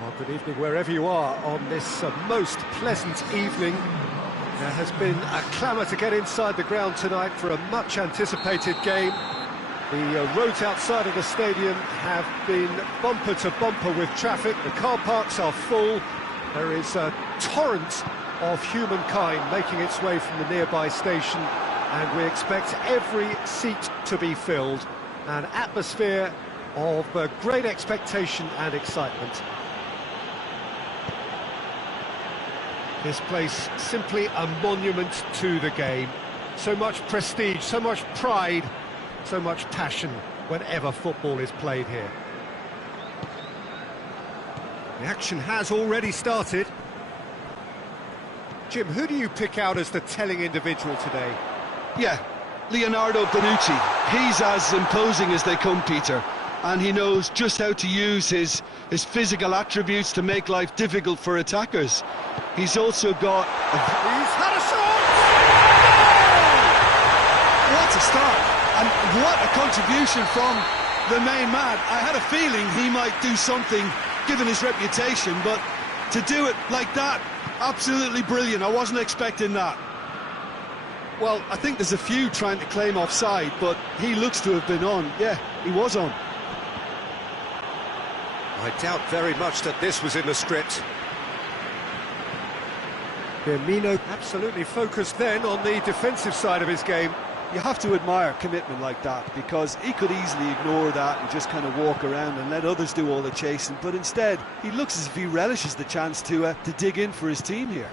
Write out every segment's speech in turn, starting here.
Well, good evening wherever you are on this most pleasant evening. There has been a clamour to get inside the ground tonight for a much-anticipated game. The roads outside of the stadium have been bumper to bumper with traffic. The car parks are full. There is a torrent of humankind making its way from the nearby station, and we expect every seat to be filled. An atmosphere of great expectation and excitement. This place simply a monument to the game. So much prestige, so much pride, so much passion whenever football is played here. The action has already started. Jim, who do you pick out as the telling individual today? Yeah, Leonardo Bonucci. He's as imposing as they come, Peter. And he knows just how to use his physical attributes to make life difficult for attackers. He's also got... He's had a shot! What a start! And what a contribution from the main man. I had a feeling he might do something, given his reputation, but to do it like that, absolutely brilliant. I wasn't expecting that. Well, I think there's a few trying to claim offside, but he looks to have been on. Yeah, he was on. I doubt very much that this was in the script. Firmino absolutely focused then on the defensive side of his game. You have to admire commitment like that, because he could easily ignore that and just kind of walk around and let others do all the chasing, but instead he looks as if he relishes the chance to dig in for his team here.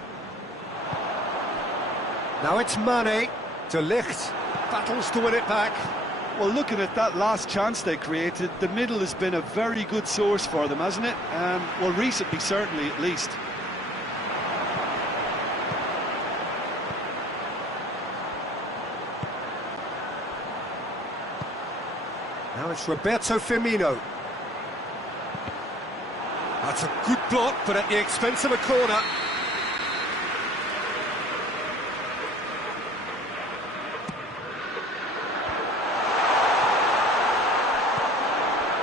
Now it's Mane. De Ligt battles to win it back. Well, looking at that last chance they created, the middle has been a very good source for them, hasn't it? Well, recently, certainly, at least. Now it's Roberto Firmino. That's a good block, but at the expense of a corner.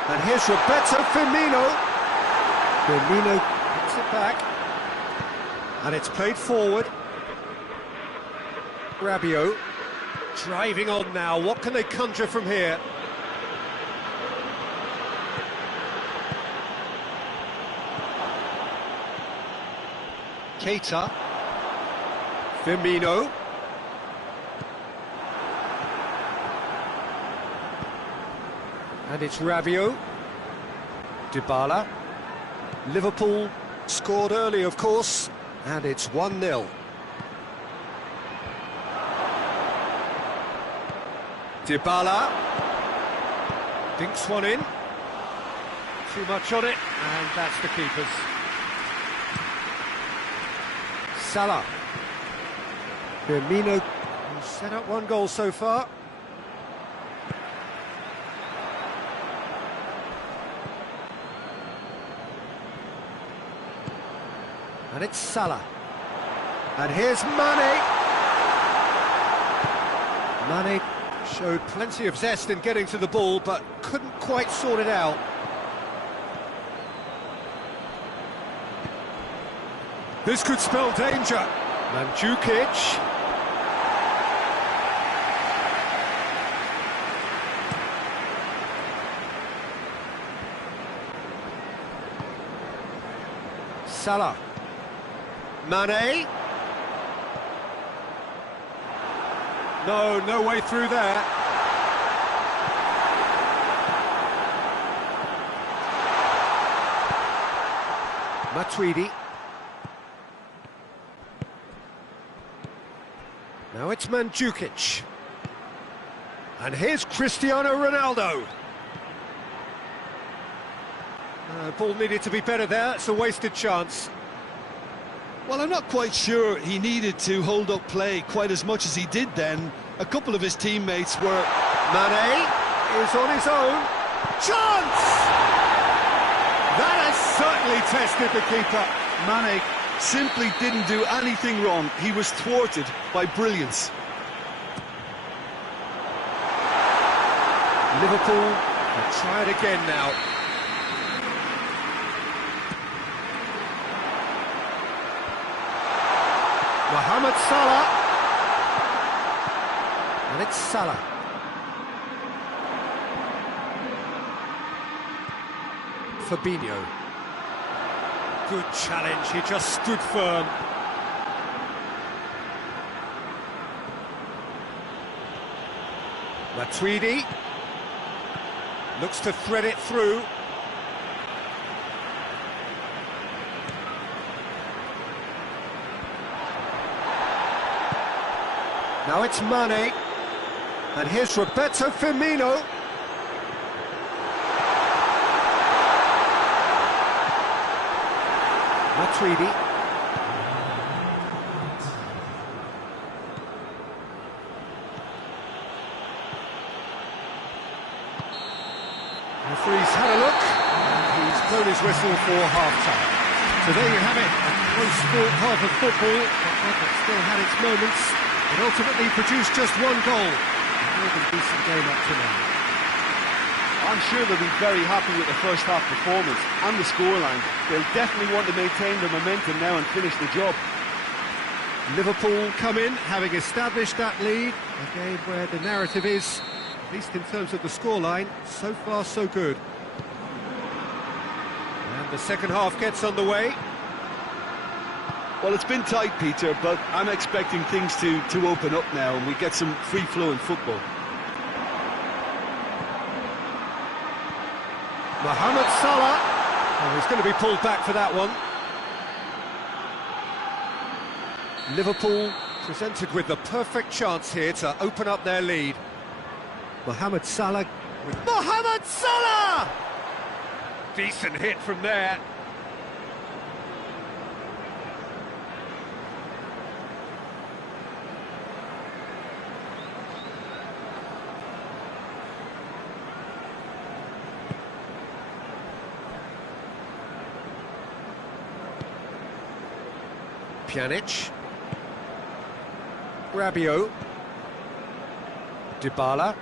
And here's Roberto Firmino. Firmino gets it back. And it's played forward. Rabiot driving on now. What can they conjure from here? Keita. Firmino. And it's Rabiot. Dybala. Liverpool scored early, of course, and it's 1-0. Dybala. Dinks one in. Too much on it, and that's the keeper's. Salah. Firmino, who's set up one goal so far. And it's Salah. And here's Mane. Mane showed plenty of zest in getting to the ball, but couldn't quite sort it out. This could spell danger. Mandzukic. Salah. Mane. No way through there. Matuidi. Now it's Mandzukic. And here's Cristiano Ronaldo. Ball needed to be better there. It's a wasted chance. Well, I'm not quite sure he needed to hold up play quite as much as he did then. A couple of his teammates were... Mane is on his own. Chance! That has certainly tested the keeper. Mane simply didn't do anything wrong. He was thwarted by brilliance. Liverpool will try it again now. Mohamed Salah. And it's Salah. Fabinho. Good challenge, he just stood firm. Matuidi looks to thread it through. Now it's Mane, and here's Roberto Firmino. Matuidi. Referee's had a look, and he's blown his whistle for half-time. So there you have it, a close-fought half of football, but one that still had its moments. It ultimately produced just one goal. A more than decent game up to now. I'm sure they'll be very happy with the first half performance and the scoreline. They'll definitely want to maintain their momentum now and finish the job. Liverpool come in, having established that lead. A game where the narrative is, at least in terms of the scoreline, so far so good. And the second half gets underway. Well, it's been tight, Peter, but I'm expecting things to open up now and we get some free-flowing football. Mohamed Salah. Oh, he's going to be pulled back for that one. Liverpool presented with the perfect chance here to open up their lead. Mohamed Salah. Mohamed Salah! Decent hit from there. Pjanic, Rabiot, Dybala,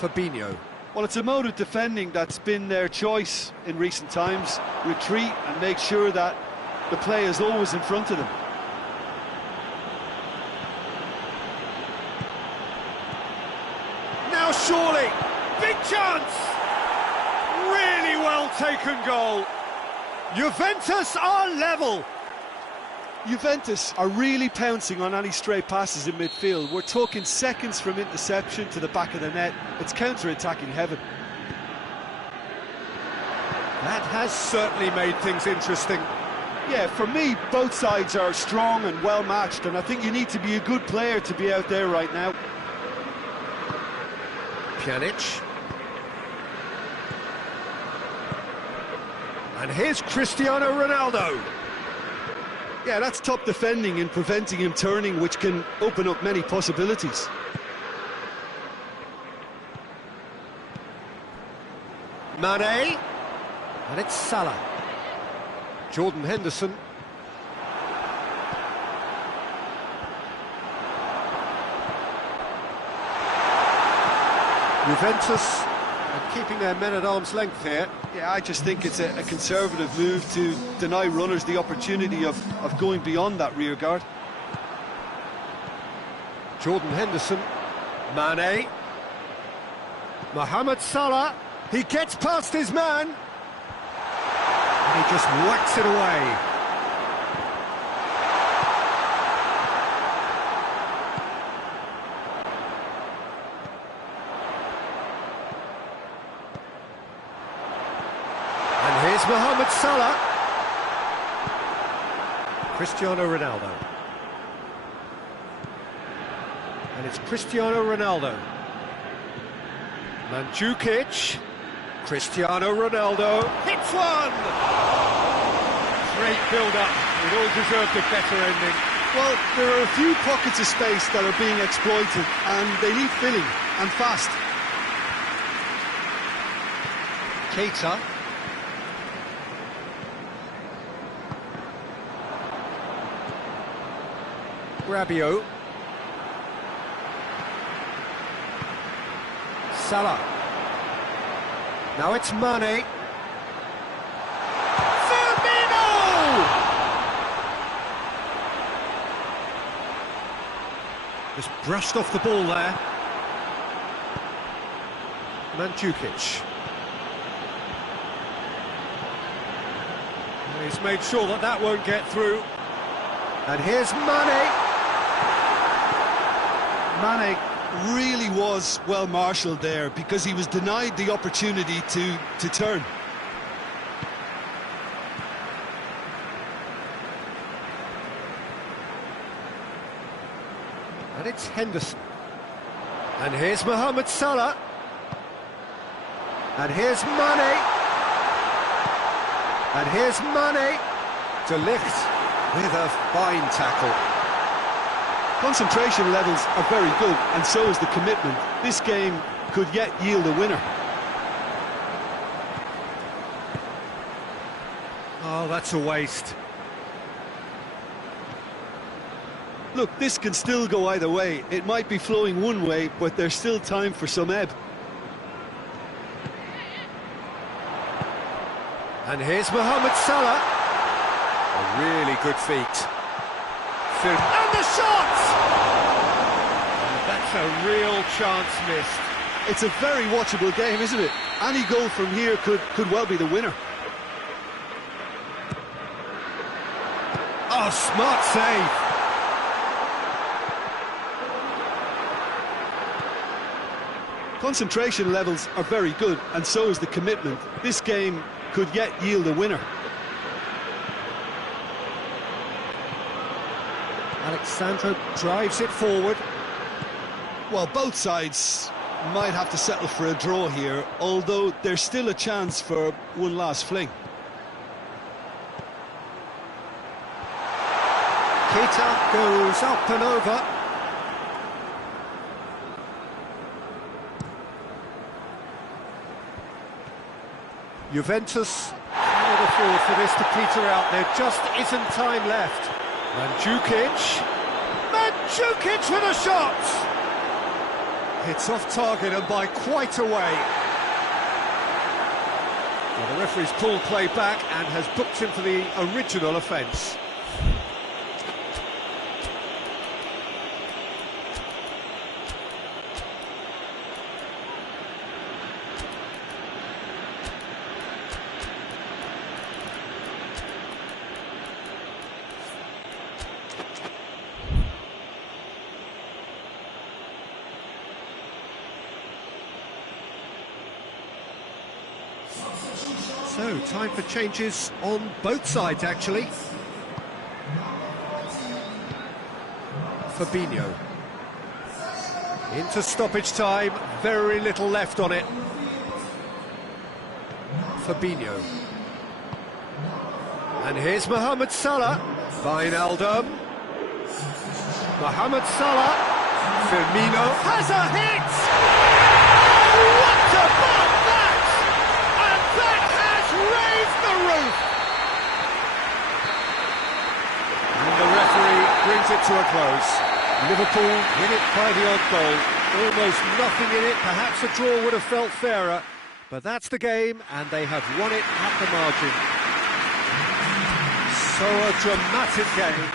Fabinho. Well, it's a mode of defending that's been their choice in recent times. Retreat and make sure that the play is always in front of them. Now surely, big chance! Really well taken goal. Juventus are level. Juventus are really pouncing on any stray passes in midfield. We're talking seconds from interception to the back of the net. It's counter-attacking heaven. That has certainly made things interesting. Yeah, for me, both sides are strong and well-matched, and I think you need to be a good player to be out there right now. Pjanic. And here's Cristiano Ronaldo. Yeah, that's top defending and preventing him turning, which can open up many possibilities. Mane. And it's Salah. Jordan Henderson. Juventus are keeping their men at arm's length here. Yeah, I just think it's a conservative move to deny runners the opportunity of going beyond that rear guard. Jordan Henderson, Mane, Mohamed Salah, he gets past his man, and he just whacks it away. And here's Mohamed Salah, Cristiano Ronaldo. And it's Cristiano Ronaldo. Mandzukic. Cristiano Ronaldo hits one! Great build-up. It all deserved a better ending. Well, there are a few pockets of space that are being exploited, and they need filling, and fast. Keita. Rabiot. Salah. Now it's Mane. Firmino! Just brushed off the ball there. Mandzukic. He's made sure that that won't get through. And here's Mane. Mane really was well marshalled there because he was denied the opportunity to turn. And it's Henderson. And here's Mohamed Salah. And here's Mane. And here's Mane. De Ligt with a fine tackle. Concentration levels are very good, and so is the commitment. This game could yet yield a winner. Oh, that's a waste. Look, this can still go either way. It might be flowing one way, but there's still time for some ebb. And here's Mohamed Salah. A really good feat. And the shot! And that's a real chance missed. It's a very watchable game, isn't it? Any goal from here could well be the winner. Oh, smart save. Concentration levels are very good, and so is the commitment. This game could yet yield a winner. Alexandro drives it forward. Well, both sides might have to settle for a draw here, although there's still a chance for one last fling. Keita goes up and over. Juventus cannot afford for this to peter out. There just isn't time left. Mandzukic with a shot! It's off target and by quite a way. Well, the referee's pulled play back and has booked him for the original offence. So, time for changes on both sides, actually. Fabinho. Into stoppage time, very little left on it. Fabinho. And here's Mohamed Salah. Wijnaldum. Mohamed Salah. Firmino has a hit! Oh, what about that? And that has raised the roof! And the referee brings it to a close. Liverpool win it by the odd goal. Almost nothing in it. Perhaps a draw would have felt fairer. But that's the game, and they have won it at the margin. So a dramatic game.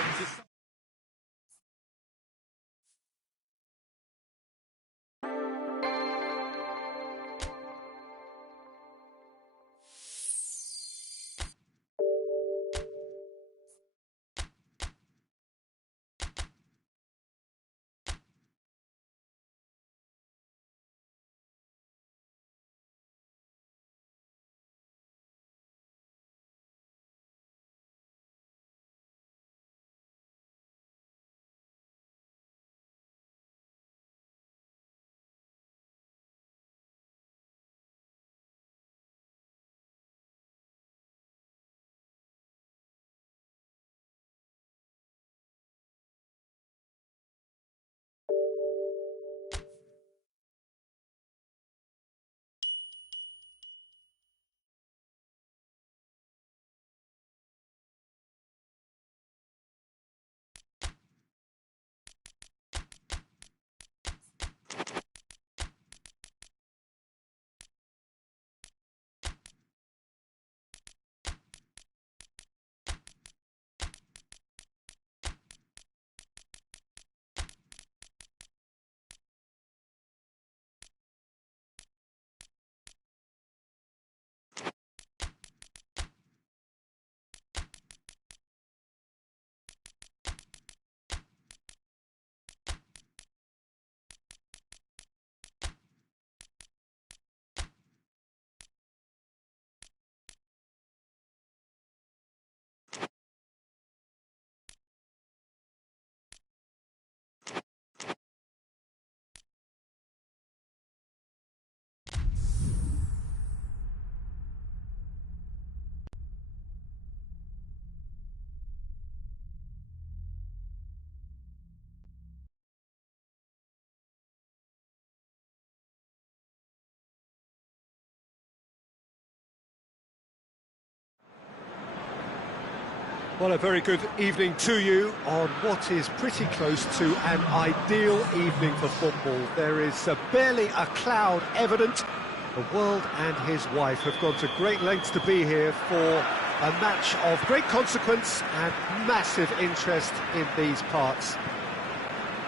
Well, a very good evening to you on what is pretty close to an ideal evening for football. There is barely a cloud evident. The world and his wife have gone to great lengths to be here for a match of great consequence and massive interest in these parts.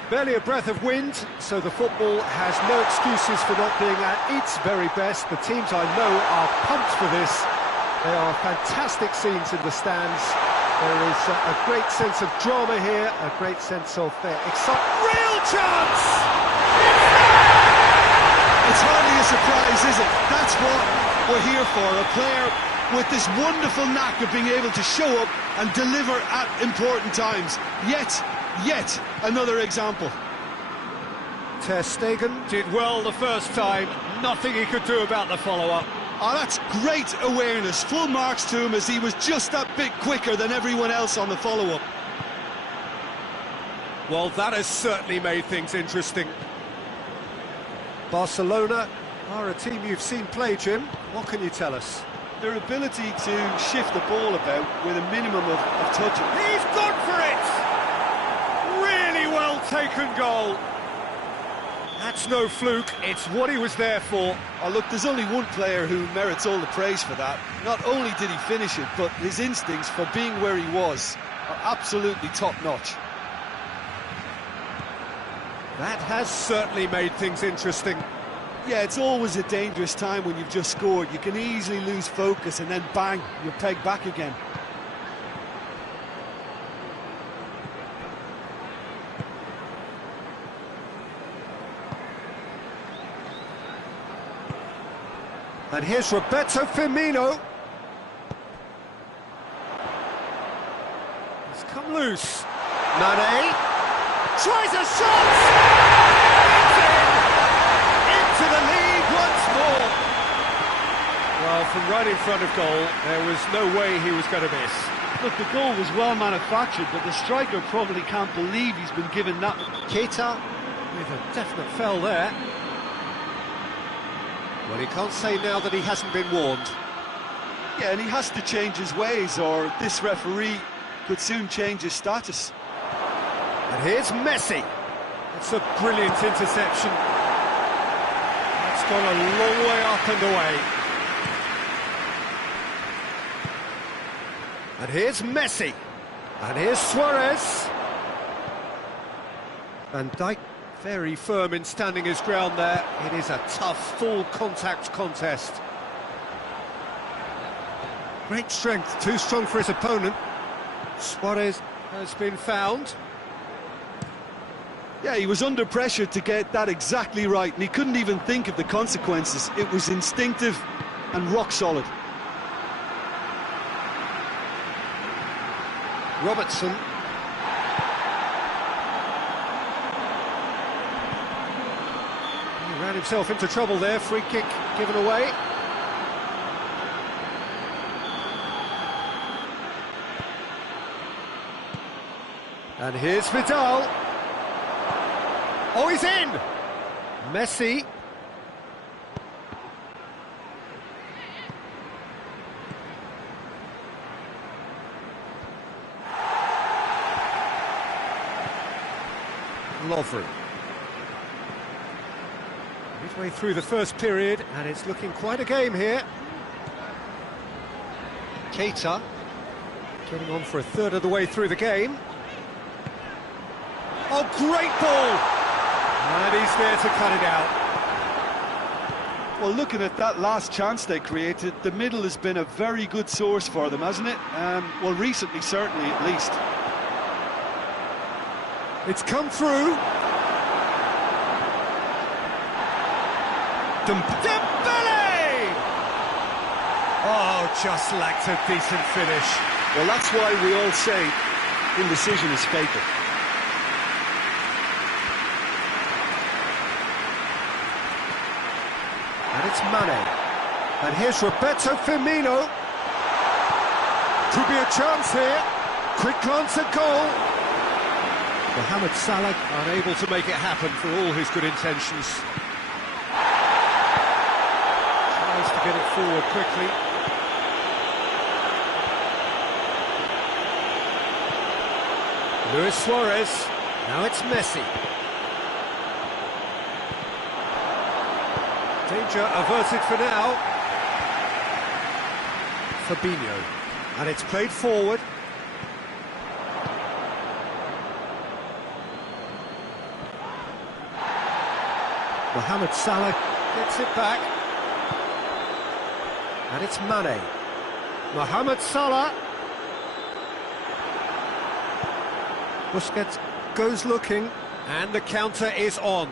Barely a breath of wind, so the football has no excuses for not being at its very best. The teams I know are pumped for this. There are fantastic scenes in the stands. There is a great sense of drama here, a great sense of excitement. Real chance! It's hardly a surprise, is it? That's what we're here for. A player with this wonderful knack of being able to show up and deliver at important times. Yet another example. Ter Stegen did well the first time. Nothing he could do about the follow-up. Oh, that's great awareness. Full marks to him as he was just that bit quicker than everyone else on the follow-up. Well, that has certainly made things interesting. Barcelona are a team you've seen play, Jim. What can you tell us? Their ability to shift the ball about with a minimum of touching. He's gone for it! Really well taken goal. That's no fluke, it's what he was there for. Oh, look, there's only one player who merits all the praise for that. Not only did he finish it, but his instincts for being where he was are absolutely top-notch. That has certainly made things interesting. Yeah, it's always a dangerous time when you've just scored. You can easily lose focus and then bang, you're pegged back again. And here's Roberto Firmino. He's come loose. Mane tries a shot! Into the lead once more. Well, from right in front of goal, there was no way he was going to miss. Look, the goal was well manufactured, but the striker probably can't believe he's been given that. Keita with a definite foul there. Well, he can't say now that he hasn't been warned. Yeah, and he has to change his ways, or this referee could soon change his status. And here's Messi. That's a brilliant interception. That's gone a long way up and away. And here's Messi. And here's Suarez. Van Dijk very firm in standing his ground there. It is a tough, full-contact contest. Great strength, too strong for his opponent. Suarez has been found. Yeah, he was under pressure to get that exactly right, and he couldn't even think of the consequences. It was instinctive and rock solid. Robertson. He ran himself into trouble there, free kick given away. And here's Vidal. Oh, he's in! Messi. Lovren. Midway through the first period, and it's looking quite a game here. Keita getting on for a third of the way through the game. Oh, great ball! And he's there to cut it out. Well, looking at that last chance they created, the middle has been a very good source for them, hasn't it? Well, recently, certainly, at least. It's come through. Dembele! Oh, just lacked a decent finish. Well, that's why we all say indecision is fatal. And it's Mane. And here's Roberto Firmino. Could be a chance here. Quick glance at goal. Mohamed Salah unable to make it happen for all his good intentions. Tries to get it forward quickly. Luis Suarez. Now it's Messi. Danger averted for now. Fabinho. And it's played forward. Mohamed Salah gets it back. And it's Mane. Mohamed Salah. Busquets goes looking, and the counter is on.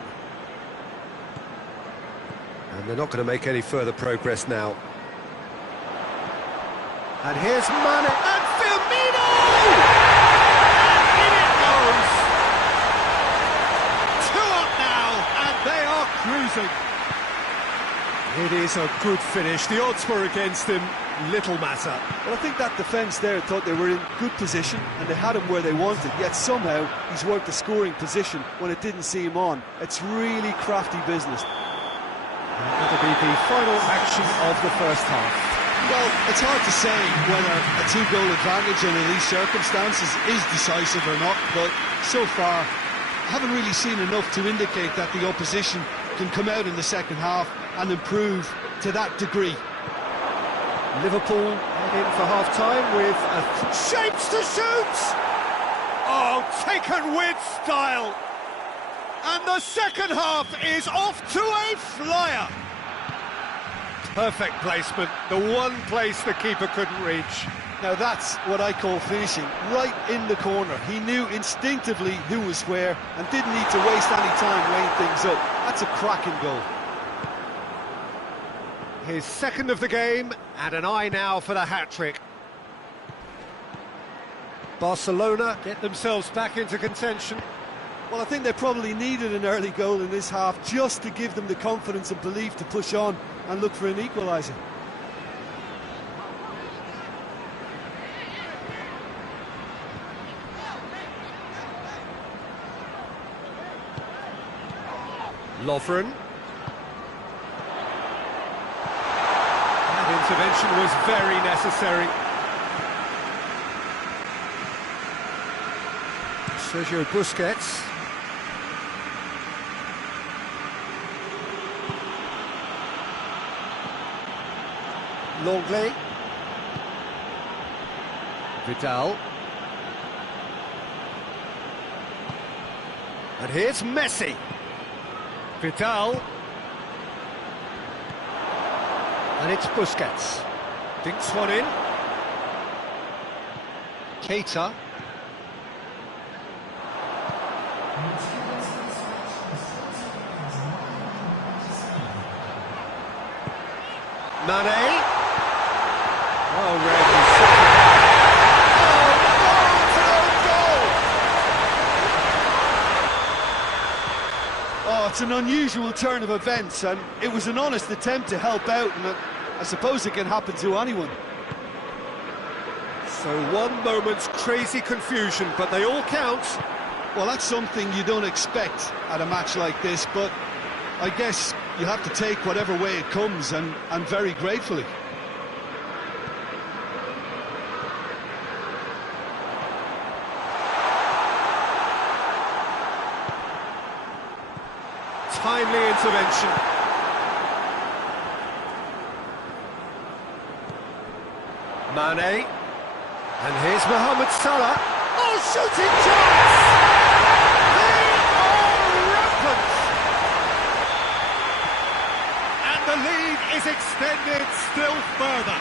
And they're not going to make any further progress now. And here's Mane, and Firmino! And in it goes! 2 up now, and they are cruising. It is a good finish. The odds were against him, little matter. Well, I think that defence there thought they were in good position and they had him where they wanted, yet somehow he's worked the scoring position when it didn't see him on. It's really crafty business. And that'll be the final action of the first half. Well, it's hard to say whether a 2-goal advantage under these circumstances is decisive or not, but so far I haven't really seen enough to indicate that the opposition can come out in the second half and improve to that degree. Liverpool head in for half-time with shapes to shoot! Oh, taken with style! And the second half is off to a flyer! Perfect placement, the one place the keeper couldn't reach. Now that's what I call finishing, right in the corner. He knew instinctively who was where and didn't need to waste any time weighing things up. That's a cracking goal. His second of the game, and an eye now for the hat-trick. Barcelona get themselves back into contention. Well, I think they probably needed an early goal in this half just to give them the confidence and belief to push on and look for an equaliser. Lovren. That intervention was very necessary. Sergio Busquets. Longley. Vidal. And here's Messi. Vidal. And it's Busquets. Dinks one in. Keita. Mane. Oh, Oh, it's an unusual turn of events, and it was an honest attempt to help out, and I suppose it can happen to anyone. So one moment's crazy confusion, but they all count. Well, that's something you don't expect at a match like this, but I guess you have to take whatever way it comes, and very gratefully. Timely intervention. Mane. And here's Mohamed Salah. Oh, shooting chance! They are rampant! And the lead is extended still further.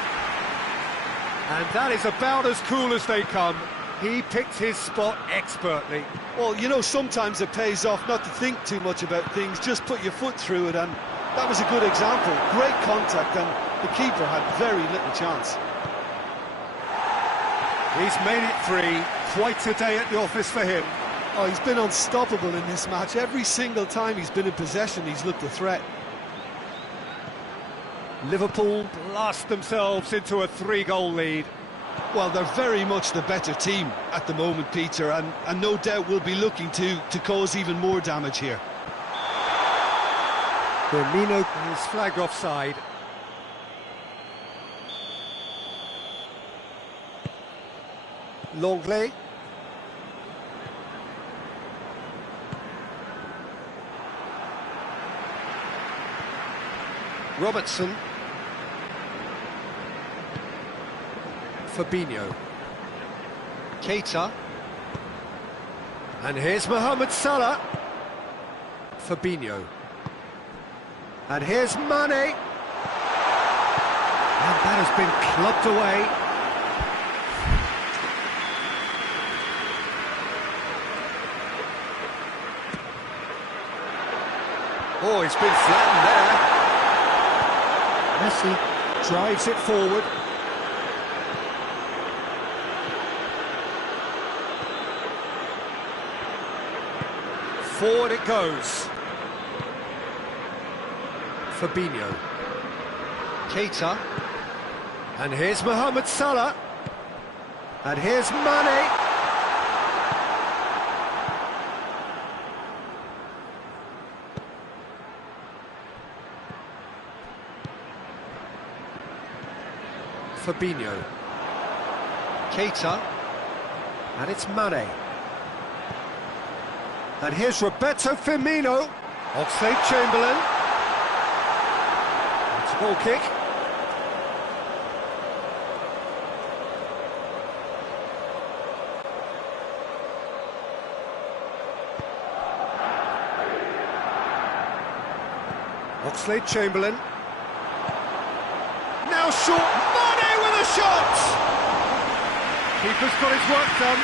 And that is about as cool as they come. He picked his spot expertly. Well, you know, sometimes it pays off not to think too much about things, just put your foot through it, and that was a good example. Great contact, and the keeper had very little chance. He's made it 3. Quite a day at the office for him. Oh, he's been unstoppable in this match. Every single time he's been in possession, he's looked a threat. Liverpool blast themselves into a 3-goal lead. Well, they're very much the better team at the moment, Peter, and no doubt will be looking to cause even more damage here. Firmino is flagged offside. Longley. Robertson. Fabinho. Keita. And here's Mohamed Salah. Fabinho. And here's Mane. And that has been clubbed away. Oh, he's been flattened there. Messi drives it forward. Forward it goes. Fabinho. Keita. And here's Mohamed Salah. And here's Mane. Fabinho. Keita. And it's Mane. And here's Roberto Firmino. Oxlade-Chamberlain. It's a goal kick. Oxlade-Chamberlain. Now short. Mane with a shot! Keeper's got his work done.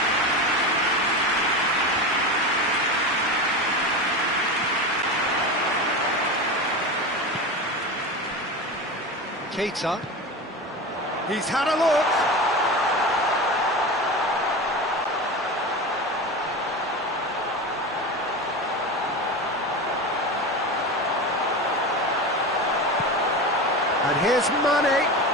Keita. He's had a look. And here's Mane.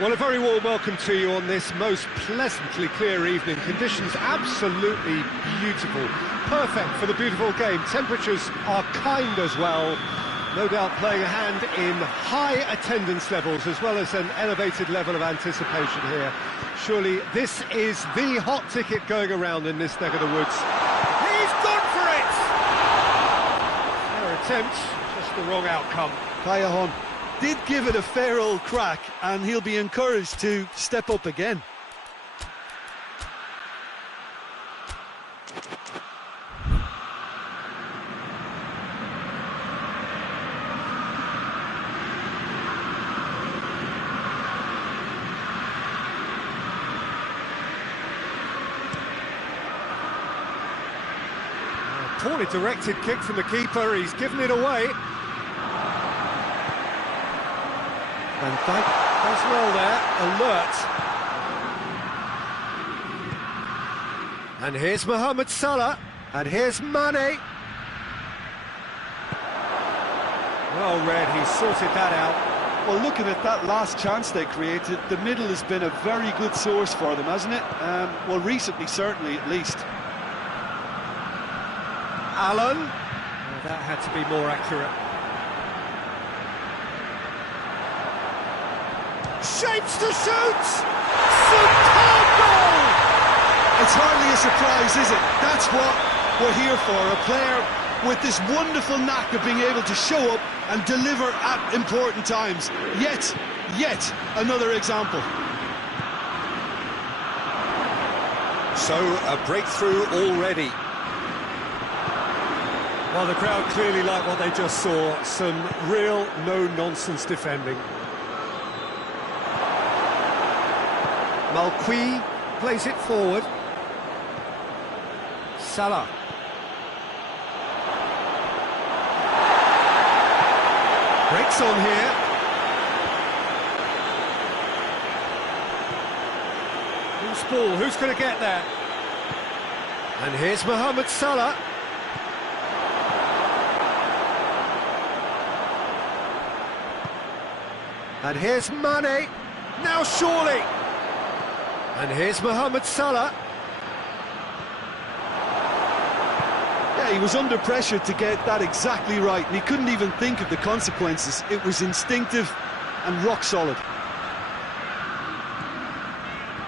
Well, a very warm welcome to you on this most pleasantly clear evening. Conditions absolutely beautiful. Perfect for the beautiful game. Temperatures are kind as well. No doubt playing a hand in high attendance levels as well as an elevated level of anticipation here. Surely this is the hot ticket going around in this neck of the woods. He's gone for it! Fair attempt, just the wrong outcome. Callejon did give it a fair old crack, and he'll be encouraged to step up again. poorly directed kick from the keeper, he's given it away. And Dijk does well there, alert. And here's Mohamed Salah, and here's Mane. Well read, he sorted that out. Well, looking at that last chance they created, the middle has been a very good source for them, hasn't it? Well, recently, certainly, at least. Allen. Well, that had to be more accurate. Shapes to shoot! Superb goal! It's hardly a surprise, is it? That's what we're here for, a player with this wonderful knack of being able to show up and deliver at important times. Yet another example. So, a breakthrough already. Well, the crowd clearly like what they just saw. Some real no-nonsense defending. Malqui plays it forward. Salah. Breaks on here. Who's ball? Who's going to get that? And here's Mohamed Salah. And here's Mane. Now surely. And here's Mohamed Salah. Yeah, he was under pressure to get that exactly right, and he couldn't even think of the consequences. It was instinctive and rock solid.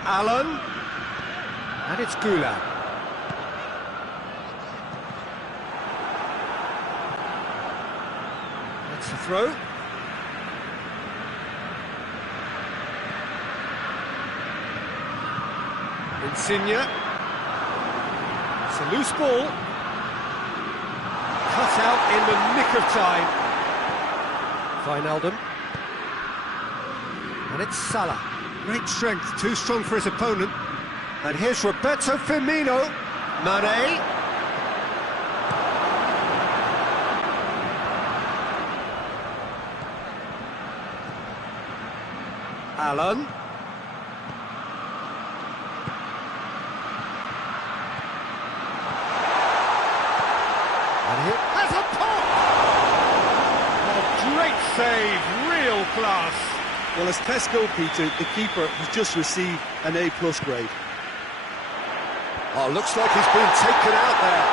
Allen. And it's Gula. That's the throw. Insigne. It's a loose ball. Cut out in the nick of time. Wijnaldum. And it's Salah. Great strength, too strong for his opponent. And here's Roberto Firmino. Mane. Allen. Has a pop! Oh, great save, real class. Well, as tests go, Peter, the keeper has just received an A+ grade. Oh, looks like he's been taken out there.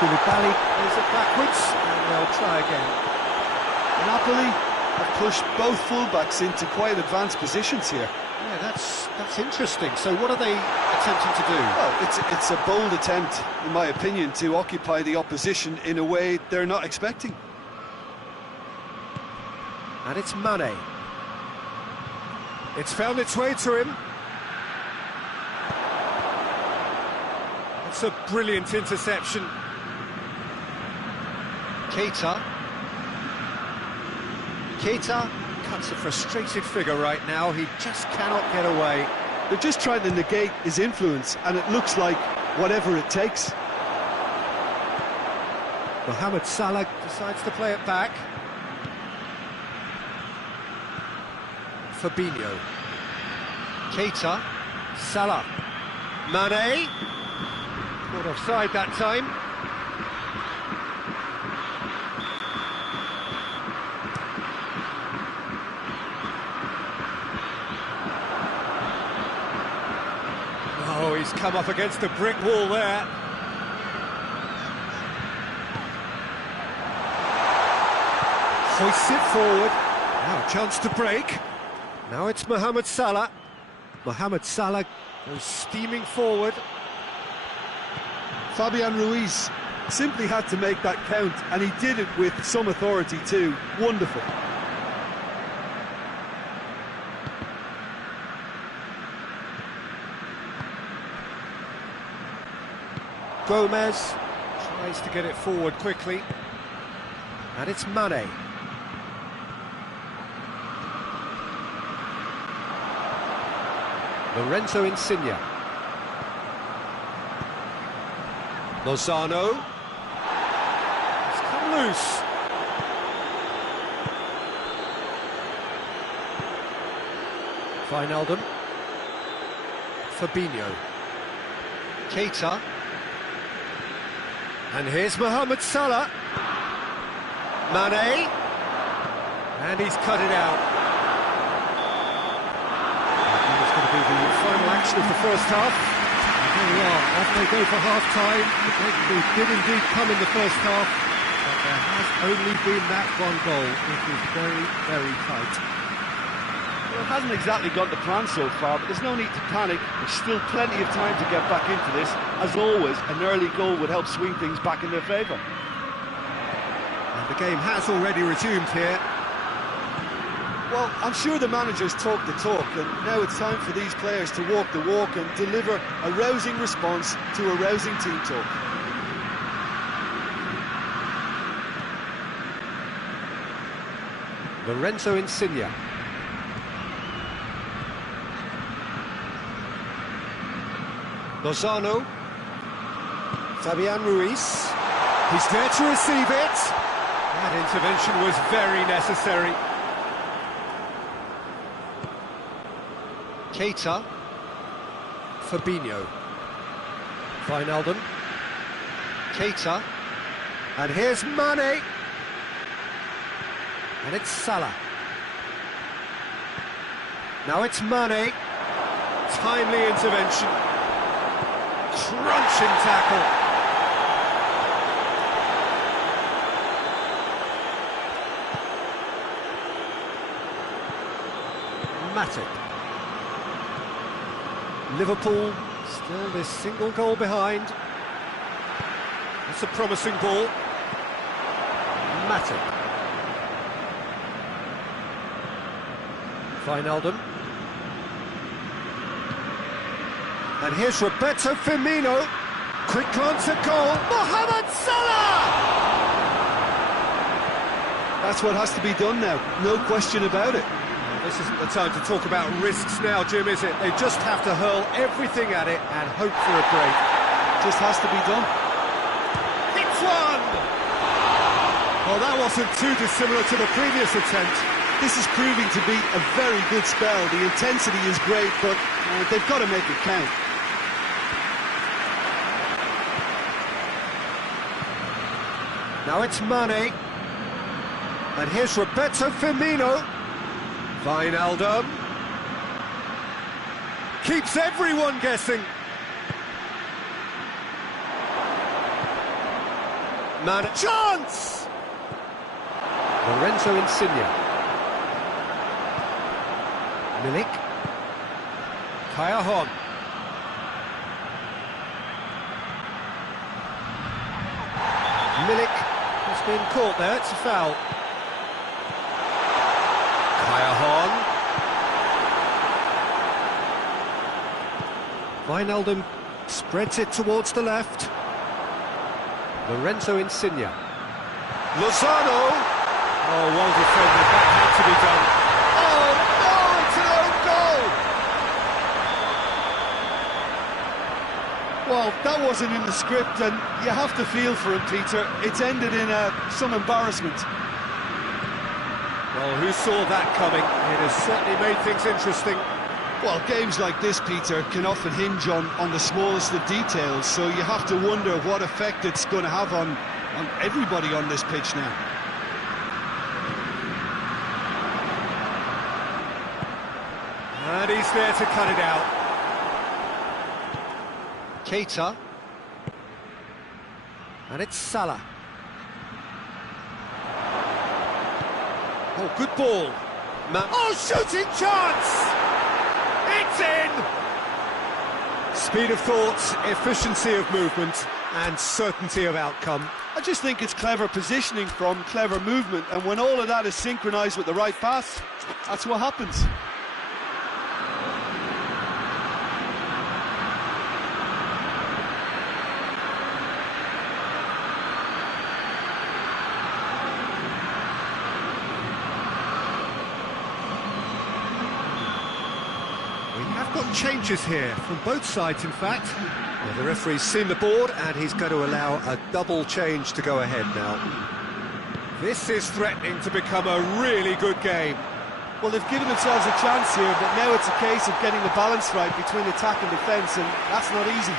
Koulibaly plays it backwards, and they'll try again. Napoli have pushed both fullbacks into quite advanced positions here. Yeah, that's interesting. So what are they attempting to do? Well, it's a bold attempt, in my opinion, to occupy the opposition in a way they're not expecting. And it's Mane. It's found its way to him. It's a brilliant interception. Keita cuts a frustrated figure right now. He just cannot get away. They're just trying to negate his influence, and it looks like whatever it takes. Mohamed Salah decides to play it back. Fabinho. Keita. Salah. Mane. Caught offside that time. Oh, he's come up against a brick wall there. Hoists it forward. Now a chance to break. Now it's Mohamed Salah. Mohamed Salah goes steaming forward. Fabian Ruiz simply had to make that count, and he did it with some authority too. Wonderful. Gomez tries to get it forward quickly. And it's Mane. Lorenzo Insigne. Lozano. loose. Wijnaldum. Fabinho. Keita. And here's Mohamed Salah. Mane. And he's cut it out. It's going to be the final action of the first half. And here we are, off they go for half-time. They did indeed come in the first half, but there has only been that one goal. It is very, very tight. Well, it hasn't exactly gone to plan so far, but there's no need to panic. There's still plenty of time to get back into this. As always, an early goal would help swing things back in their favour. And the game has already resumed here. Well, I'm sure the managers talk the talk, and now it's time for these players to walk the walk and deliver a rousing response to a rousing team talk. Lorenzo Insigne. Lozano. Fabian Ruiz. He's there to receive it. That intervention was very necessary. Keita. Fabinho. Wijnaldum. Keita. And here's Mane. And it's Salah. Now it's Mane. Timely intervention. Crunching tackle. Matic. Liverpool still this single goal behind. That's a promising ball. Matic. Wijnaldum. And here's Roberto Firmino. Quick glance at goal. Mohamed Salah! That's what has to be done now, no question about it. This isn't the time to talk about risks now, Jim, is it? They just have to hurl everything at it and hope for a break. Just has to be done. It's one! Well, that wasn't too dissimilar to the previous attempt. This is proving to be a very good spell. The intensity is great, but they've got to make it count. Now it's Mane. And here's Roberto Firmino. Wijnaldum. Keeps everyone guessing. Mane. Chance! Lorenzo Insigne. Milik. Kaya. Milik has been caught there, it's a foul. Wijnaldum spreads it towards the left. Lorenzo Insigne. Lozano! Oh, well defended, that had to be done. Oh no, it's an own goal! Well, that wasn't in the script, and you have to feel for him, Peter. It's ended in some embarrassment. Well, who saw that coming? It has certainly made things interesting. Well, games like this, Peter, can often hinge on the smallest of details, so you have to wonder what effect it's going to have on everybody on this pitch now. And he's there to cut it out. Keita. And it's Salah. Oh, good ball. Oh, shooting chance! It's in! Speed of thought, efficiency of movement, and certainty of outcome. I just think it's clever positioning from clever movement, and when all of that is synchronised with the right pass, that's what happens. Changes here from both sides, in fact. Well, the referee's seen the board and he's going to allow a double change to go ahead now. This is threatening to become a really good game. Well, they've given themselves a chance here, but now it's a case of getting the balance right between attack and defence, and that's not easy.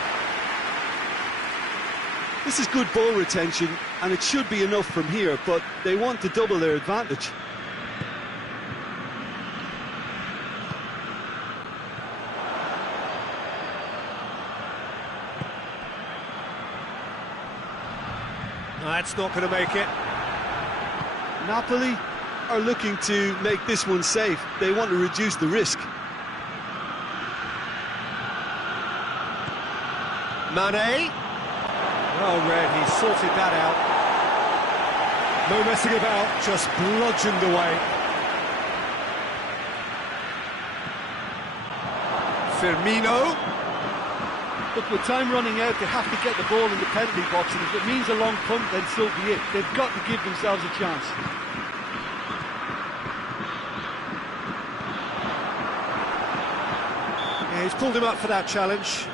This is good ball retention, and it should be enough from here, but they want to double their advantage. That's not going to make it. Napoli are looking to make this one safe. They want to reduce the risk. Mane. Well read, he sorted that out. No messing about, just bludgeoned away. Firmino. Look, with time running out, they have to get the ball in the penalty box, and if it means a long punt, then so be it. They've got to give themselves a chance. Yeah, he's pulled him up for that challenge.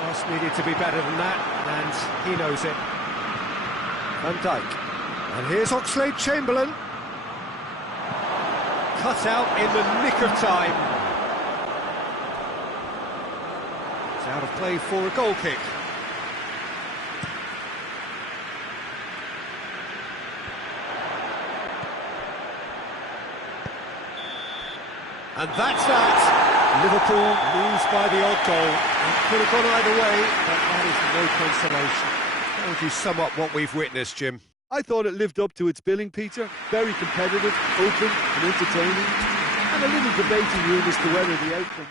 Cross needed to be better than that, and he knows it. Van Dijk. And here's Oxlade-Chamberlain. Cut out in the nick of time. It's out of play for a goal kick. And that's that. Liverpool lose by the odd goal. It could have gone either way, but that is no consolation. How would you sum up what we've witnessed, Jim? I thought it lived up to its billing, Peter. Very competitive, open and entertaining, and a little debating room as to whether the outcome...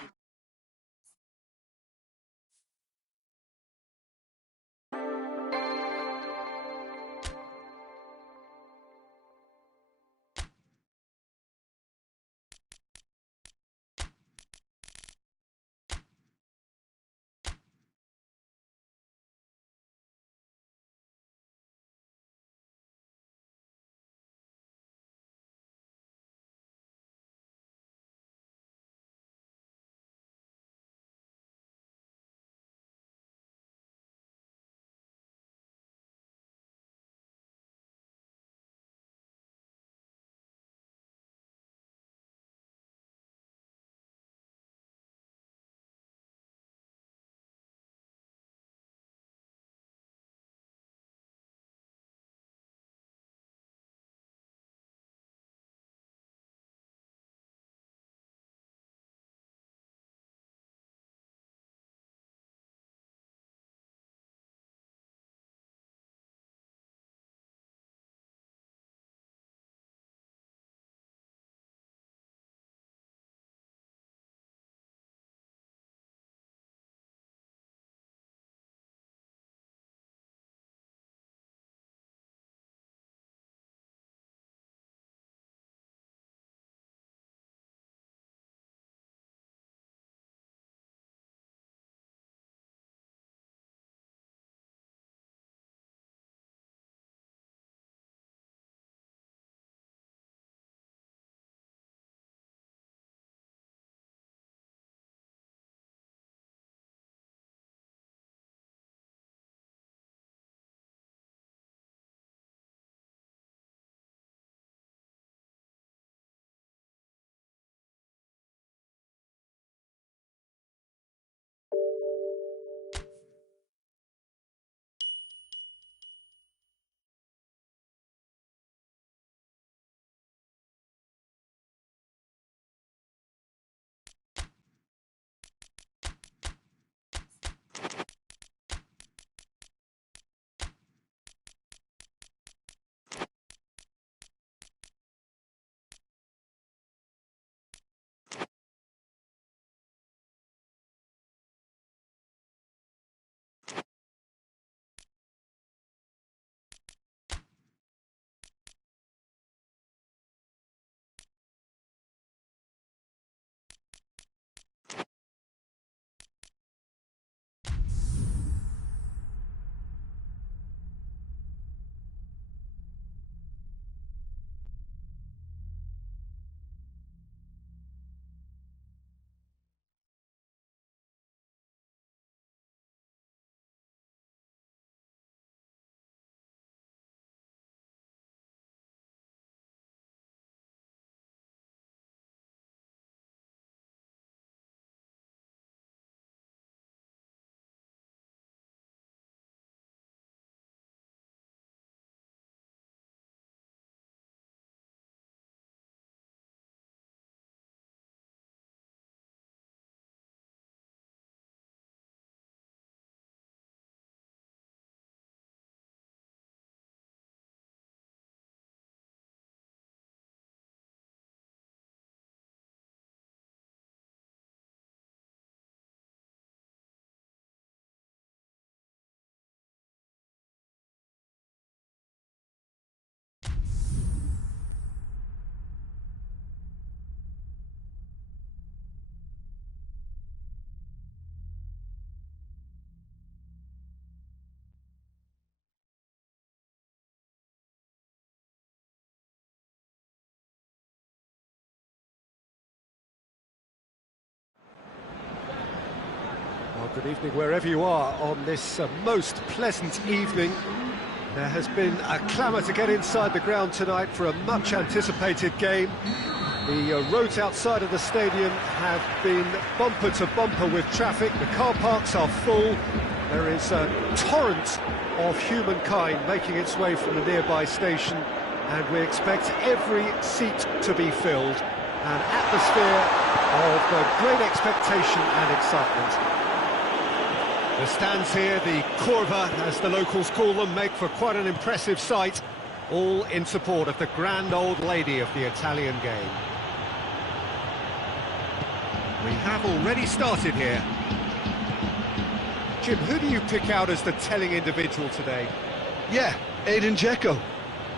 Good evening wherever you are on this most pleasant evening. There has been a clamour to get inside the ground tonight for a much anticipated game. The roads outside of the stadium have been bumper to bumper with traffic. The car parks are full. There is a torrent of humankind making its way from the nearby station, and we expect every seat to be filled. An atmosphere of great expectation and excitement. The stands here, the Curva, as the locals call them, make for quite an impressive sight, all in support of the grand old lady of the Italian game. We have already started here. Jim, who do you pick out as the telling individual today? Yeah, Edin Dzeko.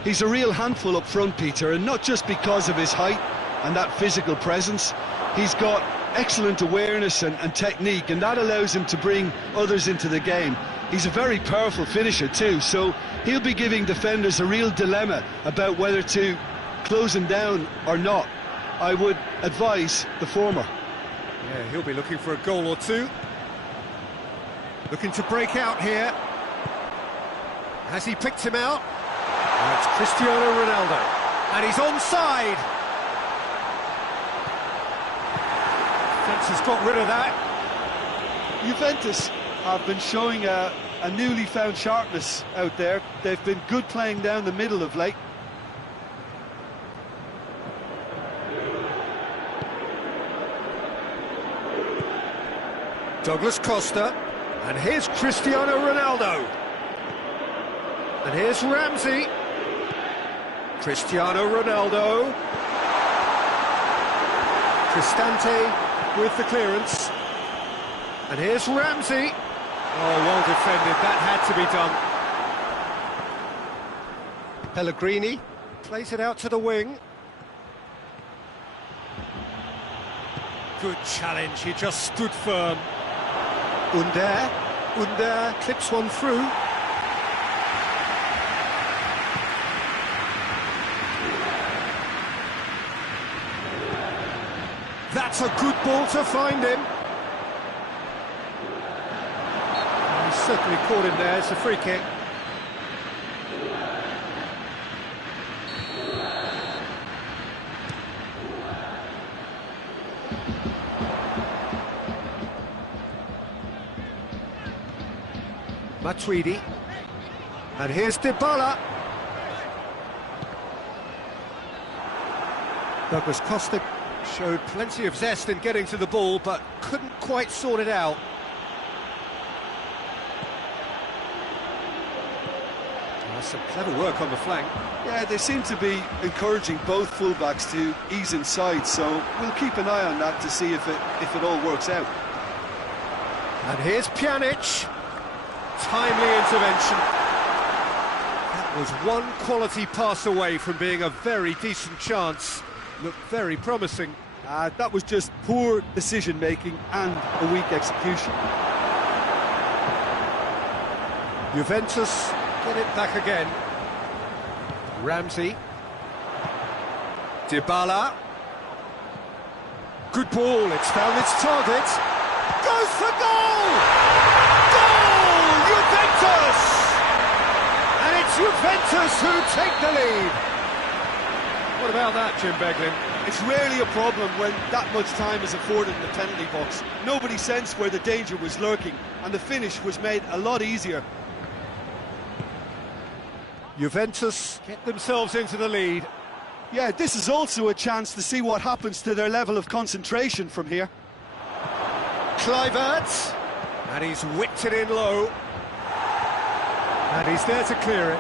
He's a real handful up front, Peter, and not just because of his height and that physical presence. He's got excellent awareness and technique, and that allows him to bring others into the game. He's a very powerful finisher too, so he'll be giving defenders a real dilemma about whether to close him down or not. I would advise the former. Yeah, he'll be looking for a goal or two. Looking to break out here. Has he picked him out? That's Cristiano Ronaldo, and he's onside. Defence has got rid of that. Juventus have been showing a newly found sharpness out there. They've been good playing down the middle of late. Douglas Costa, and here's Cristiano Ronaldo. And here's Ramsey. Cristiano Ronaldo. Cristante with the clearance. And here's Ramsey. Oh, well defended, that had to be done. Pellegrini plays it out to the wing. Good challenge, he just stood firm. Under clips one through. That's a good ball to find him. He's certainly caught him there, it's a free kick. Matuidi, and here's Dybala. Douglas Costa showed plenty of zest in getting to the ball, but couldn't quite sort it out. That's some clever work on the flank. Yeah, they seem to be encouraging both fullbacks to ease inside, so we'll keep an eye on that to see if it all works out. And here's Pjanic. Timely intervention. That was one quality pass away from being a very decent chance. Looked very promising. That was just poor decision-making and a weak execution. Juventus get it back again. Ramsey. Dybala. Good ball, it's found its target. Goes for goal! Juventus! And it's Juventus who take the lead. What about that, Jim Beglin? It's rarely a problem when that much time is afforded in the penalty box. Nobody sensed where the danger was lurking, and the finish was made a lot easier. Juventus get themselves into the lead. Yeah, this is also a chance to see what happens to their level of concentration from here. Kluivert, and he's whipped it in low. And he's there to clear it.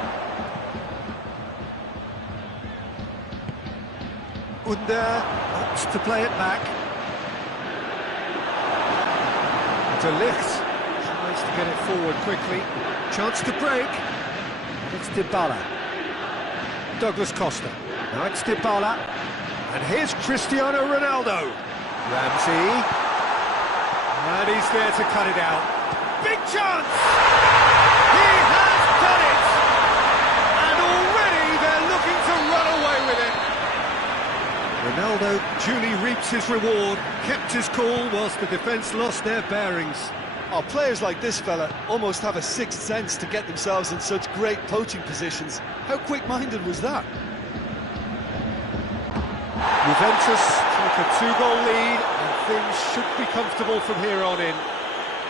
Under opts to play it back. De Ligt tries to get it forward quickly. Chance to break. It's Dybala. Douglas Costa. Now it's Dybala. And here's Cristiano Ronaldo. Ramsey. And he's there to cut it out. Big chance! He has done it! And already they're looking to run away with it. Ronaldo duly reaps his reward, kept his cool whilst the defence lost their bearings. Oh, players like this fella almost have a sixth sense to get themselves in such great poaching positions. How quick-minded was that? Juventus take a 2-goal lead, and things should be comfortable from here on in.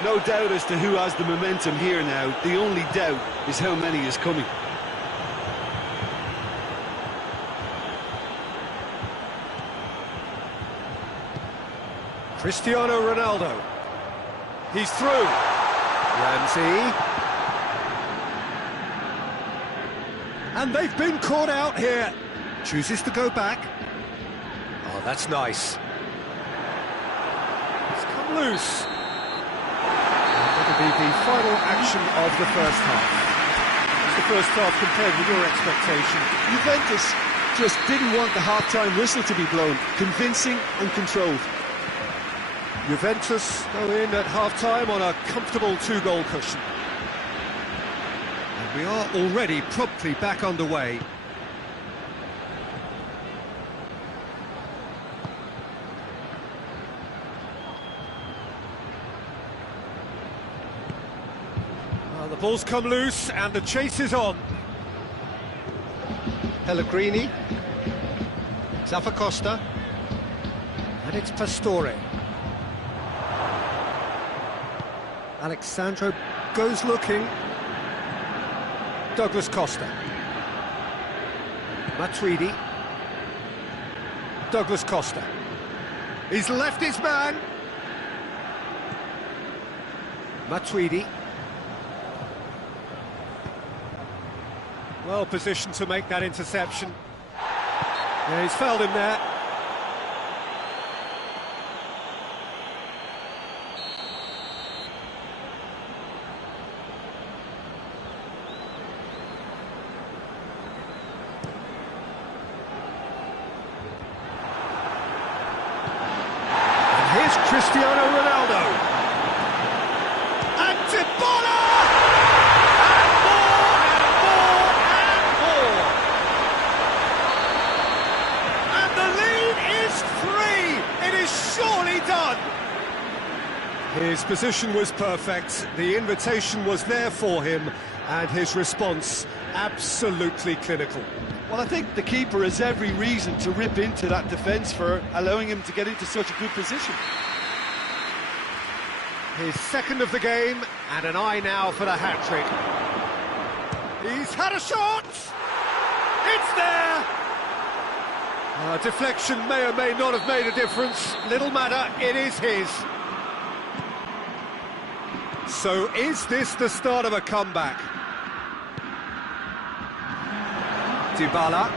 No doubt as to who has the momentum here now. The only doubt is how many is coming. Cristiano Ronaldo. He's through. Ramsey. And they've been caught out here. Chooses to go back. Oh, that's nice. It's come loose. That'll be the final action of the first half. It's the first half compared with your expectation. Juventus just didn't want the half-time whistle to be blown. Convincing and controlled. Juventus go in at half-time on a comfortable 2-goal cushion. And we are already promptly back underway. Well, the ball's come loose and the chase is on. Pellegrini. Zappacosta. And it's Pastore. Alexandro goes looking. Douglas Costa. Matuidi. Douglas Costa. He's left his man. Matuidi. Well positioned to make that interception. Yeah, he's fouled him there. Cristiano Ronaldo and Dybala and more and more and more, and the lead is 3. It is surely done. His position was perfect, the invitation was there for him, and his response absolutely clinical. Well, I think the keeper has every reason to rip into that defence for allowing him to get into such a good position. His second of the game, and an eye now for the hat-trick. He's had a shot! It's there! Deflection may or may not have made a difference. Little matter, it is his. So is this the start of a comeback? Dybala.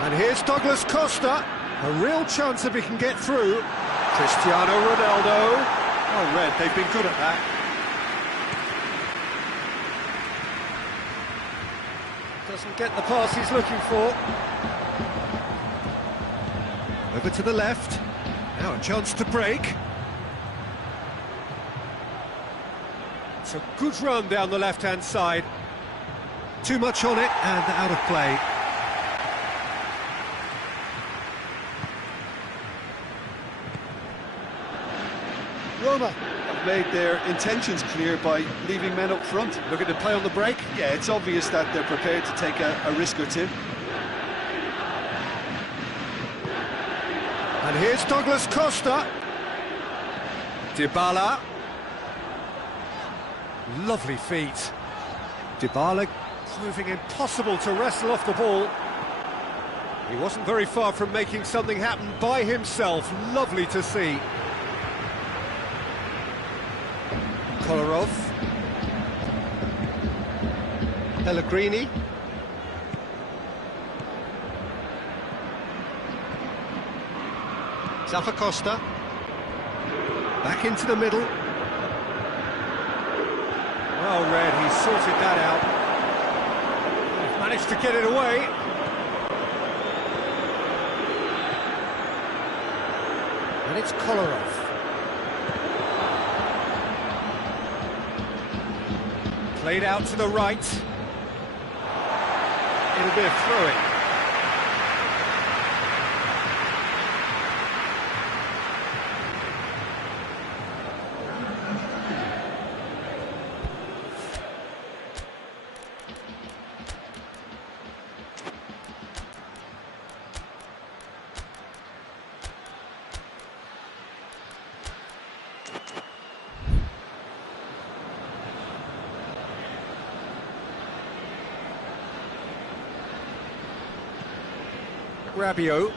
And here's Douglas Costa. A real chance if he can get through. Cristiano Ronaldo. Oh, Red, they've been good at that. Doesn't get the pass he's looking for. Over to the left. Now a chance to break. It's a good run down the left-hand side. Too much on it and out of play. Roma have made their intentions clear by leaving men up front. Looking to play on the break? Yeah, it's obvious that they're prepared to take a risk or two. And here's Douglas Costa. Dybala. Lovely feet. Dybala proving impossible to wrestle off the ball. He wasn't very far from making something happen by himself. Lovely to see. Kolarov. Pellegrini. Zappacosta. Back into the middle. Well read, he sorted that out. He's managed to get it away. And it's Kolarov. Played out to the right. It'll be a throw-in. Rabiot.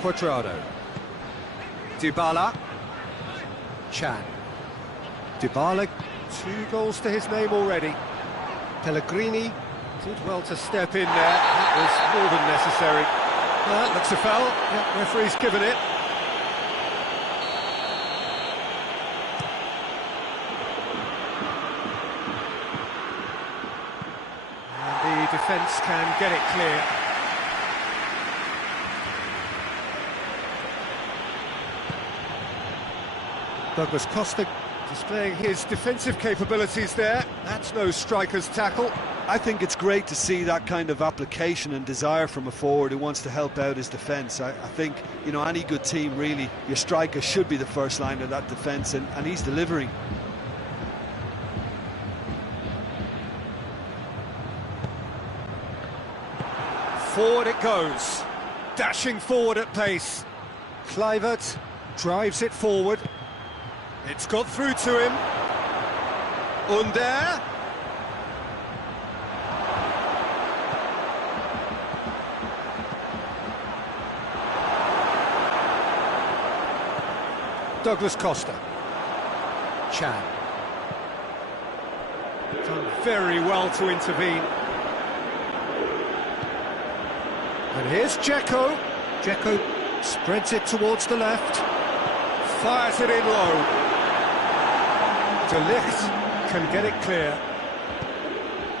Quadrado. Dybala. Chan. Dybala, 2 goals to his name already. Pellegrini did well to step in there. That was more than necessary. Looks a foul. Yep, referee's given it. And the defence can get it clear. Douglas Costa displaying his defensive capabilities there. That's no striker's tackle. I think it's great to see that kind of application and desire from a forward who wants to help out his defence. I think, you know, any good team, really, your striker should be the first line of that defence, and he's delivering. Forward it goes, dashing forward at pace. Kluivert drives it forward. It's got through to him. Under. Douglas Costa. Chan. Done very well to intervene. And here's Dzeko. Dzeko spreads it towards the left. Fires it in low. De Ligt can get it clear.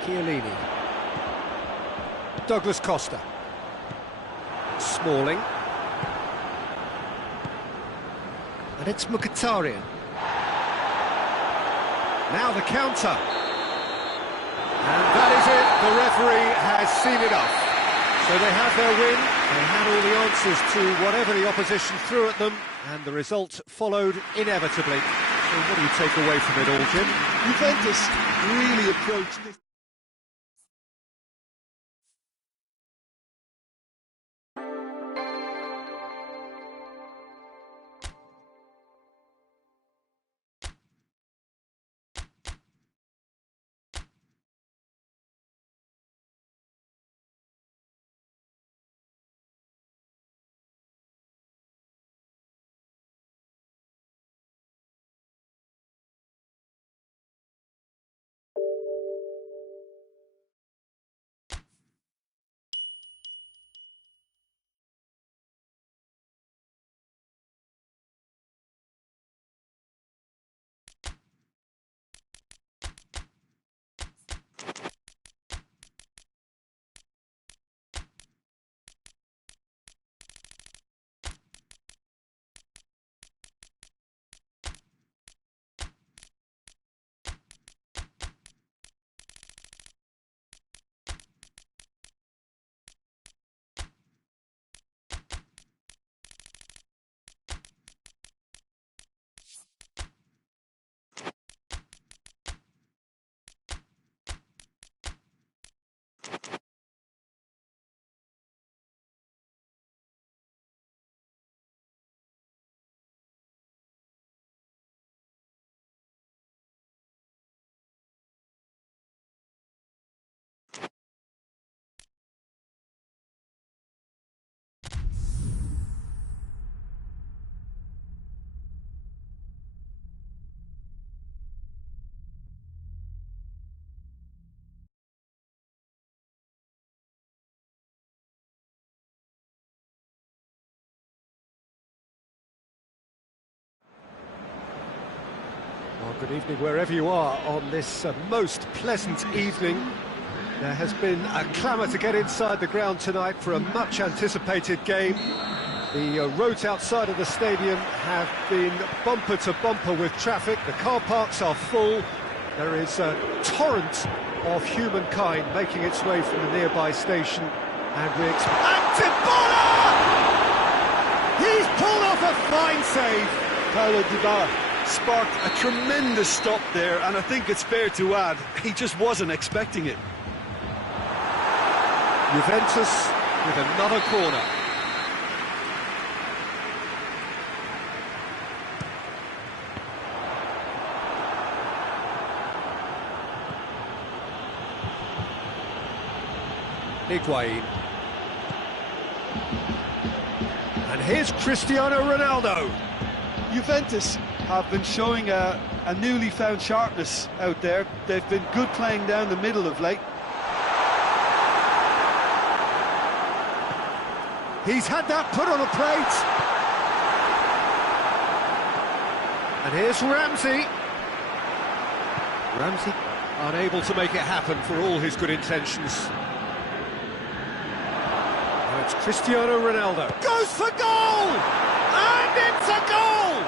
Chiellini. Douglas Costa. Smalling. And it's Mkhitaryan. Now the counter. And that is it. The referee has seen enough. So they have their win. They had all the answers to whatever the opposition threw at them, and the result followed inevitably. So what do you take away from it all, Jim? Juventus really approached this. Well, good evening wherever you are on this most pleasant evening. There has been a clamour to get inside the ground tonight for a much-anticipated game. The roads outside of the stadium have been bumper to bumper with traffic. The car parks are full. There is a torrent of humankind making its way from the nearby station. And we expect Dybala! He's pulled off a fine save. Paulo Dybala sparked a tremendous stop there, and I think it's fair to add, he just wasn't expecting it. Juventus with another corner. Higuain. And here's Cristiano Ronaldo. Juventus have been showing a newly found sharpness out there. They've been good playing down the middle of late. He's had that put on a plate. And here's Ramsey. Ramsey unable to make it happen for all his good intentions. Now it's Cristiano Ronaldo. Goes for goal! And it's a goal!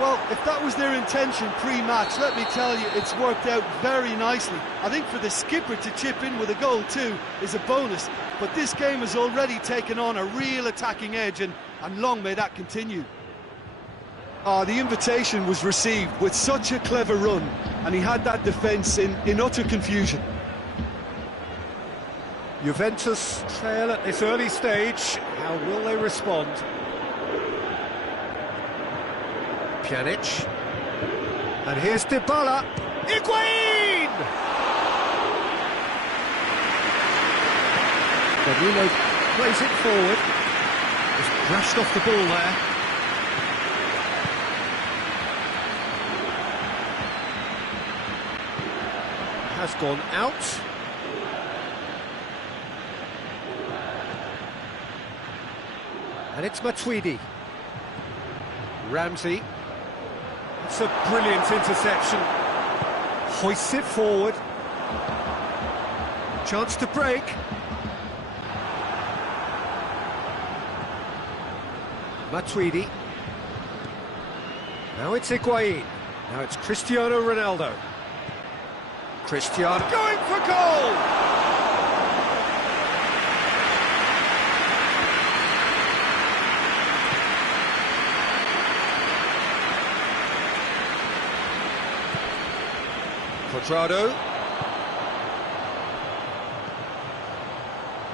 Well, if that was their intention pre-match, let me tell you, it's worked out very nicely. I think for the skipper to chip in with a goal too is a bonus, but this game has already taken on a real attacking edge, and long may that continue. The invitation was received with such a clever run, and he had that defence in utter confusion. Juventus trail at this early stage. How will they respond? Pjanic. And here's Dybala. Higuain! Danilo plays it forward. Just brushed off the ball there. Has gone out. And it's Matuidi. Ramsey. It's a brilliant interception. Hoists it forward. Chance to break. Matuidi. Now it's Higuain. Now it's Cristiano Ronaldo. Cristiano going for goal! Quadrado.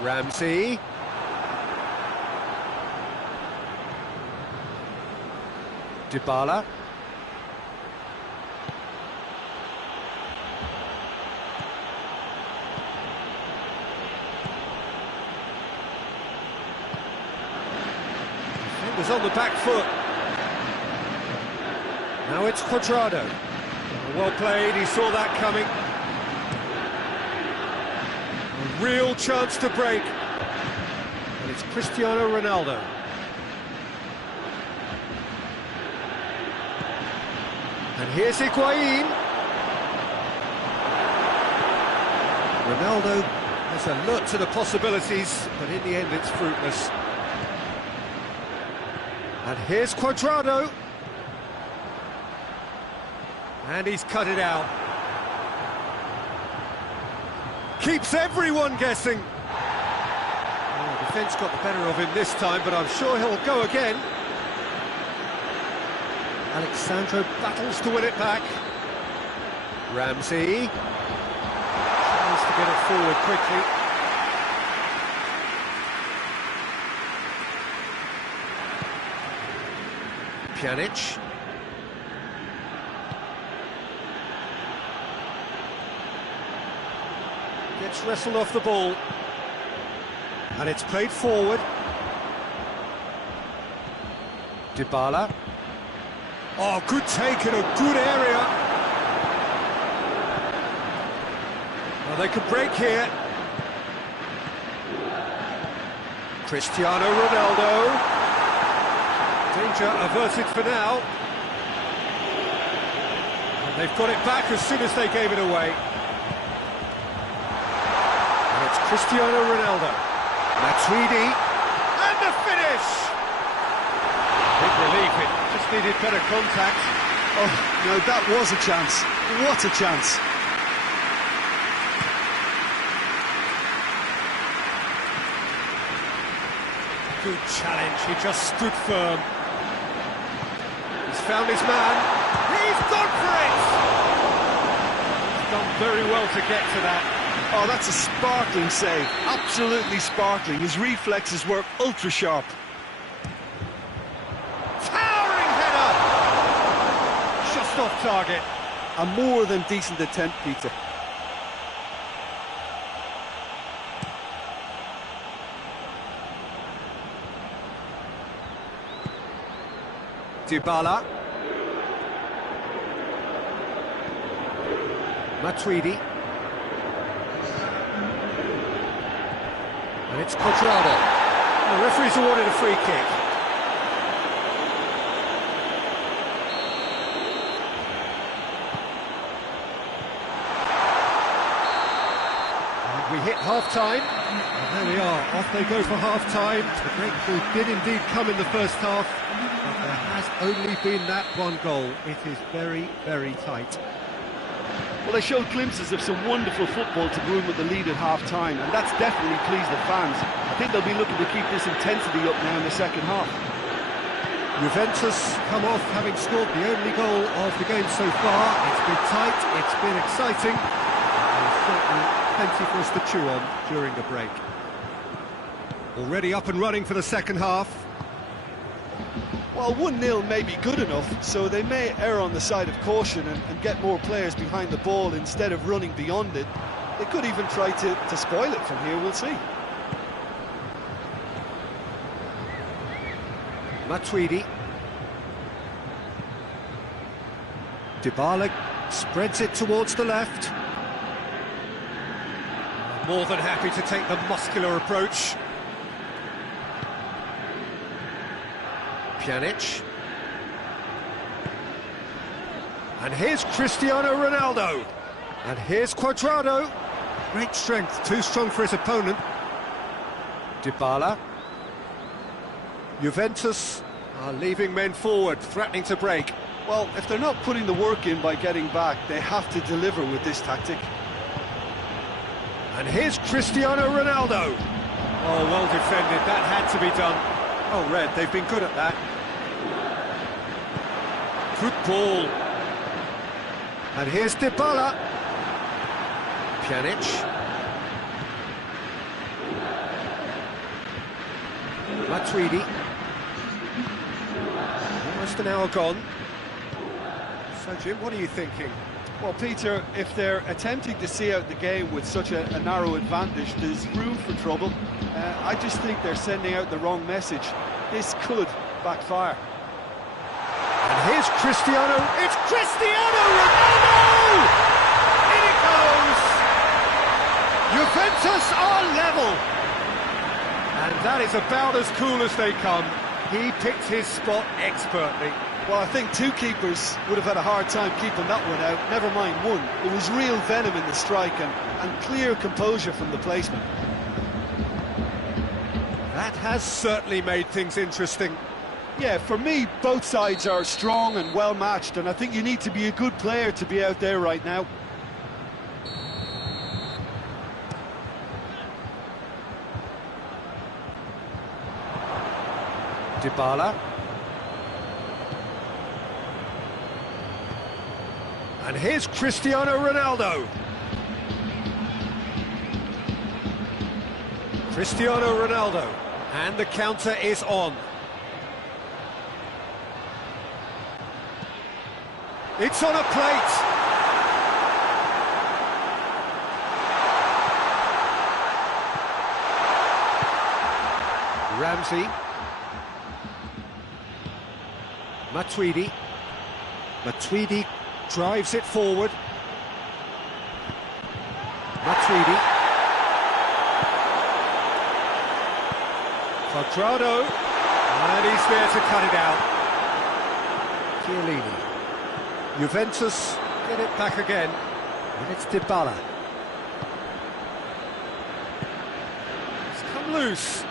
Ramsey. Dybala. Defenders on the back foot. Now it's Quadrado. Well played, he saw that coming. A real chance to break. And it's Cristiano Ronaldo. And here's Higuain. Ronaldo has alert to the possibilities, but in the end it's fruitless. And here's Quadrado. And he's cut it out. Keeps everyone guessing. Oh, the defence got the better of him this time, but I'm sure he'll go again. Alexandro battles to win it back. Ramsey tries to get it forward quickly. Pjanic. Gets wrestled off the ball. And it's played forward. Dybala. Oh, good take in a good area. Well, they could break here. Cristiano Ronaldo. Danger averted for now. And they've got it back as soon as they gave it away. And it's Cristiano Ronaldo. Matuidi. And the finish! Big relief, it just needed better contact. Oh, no, that was a chance. What a chance. Good challenge, he just stood firm. He's found his man. He's gone for it! He's done very well to get to that. Oh, that's a sparkling save. Absolutely sparkling. His reflexes were ultra sharp. Off target. A more than decent attempt, Peter. Dybala. Matuidi. And it's Cuadrado. The referee's awarded a free kick. And we hit half-time. And there we are, off they go for half-time. The breakthrough did indeed come in the first half, but there has only been that one goal. It is very, very tight. Well, they showed glimpses of some wonderful football to go in with the lead at half-time, and that's definitely pleased the fans. I think they'll be looking to keep this intensity up now in the second half. Juventus come off having scored the only goal of the game so far. It's been tight, it's been exciting, and there's certainly plenty for us to chew on during the break. Already up and running for the second half. Well, 1-0 may be good enough, so they may err on the side of caution and get more players behind the ball instead of running beyond it. They could even try to spoil it from here, we'll see. Matuidi. Dybala spreads it towards the left. More than happy to take the muscular approach. Pjanic. And here's Cristiano Ronaldo. And here's Cuadrado. Great strength, too strong for his opponent. Dybala. Juventus are leaving men forward, threatening to break. Well, if they're not putting the work in by getting back, they have to deliver with this tactic. And here's Cristiano Ronaldo. Oh, well defended, that had to be done. Oh, Red, they've been good at that. Good ball. And here's Dybala. Pjanic. Matuidi. Almost an hour gone. So, Jim, what are you thinking? Well, Peter, if they're attempting to see out the game with such a narrow advantage, there's room for trouble. I just think they're sending out the wrong message. This could backfire. And here's Cristiano. It's Cristiano Ronaldo! In it goes! Juventus are level! And that is about as cool as they come. He picked his spot expertly. Well, I think two keepers would have had a hard time keeping that one out, never mind one. It was real venom in the strike and clear composure from the placement. That has certainly made things interesting. Yeah, for me, both sides are strong and well-matched, and I think you need to be a good player to be out there right now. Dybala. And here's Cristiano Ronaldo. Cristiano Ronaldo. And the counter is on. It's on a plate. Ramsey. Matuidi. Matuidi drives it forward. Matuidi. Cuadrado. And he's there to cut it out. Chiellini. Juventus get it back again. And it's Dybala. It's come loose.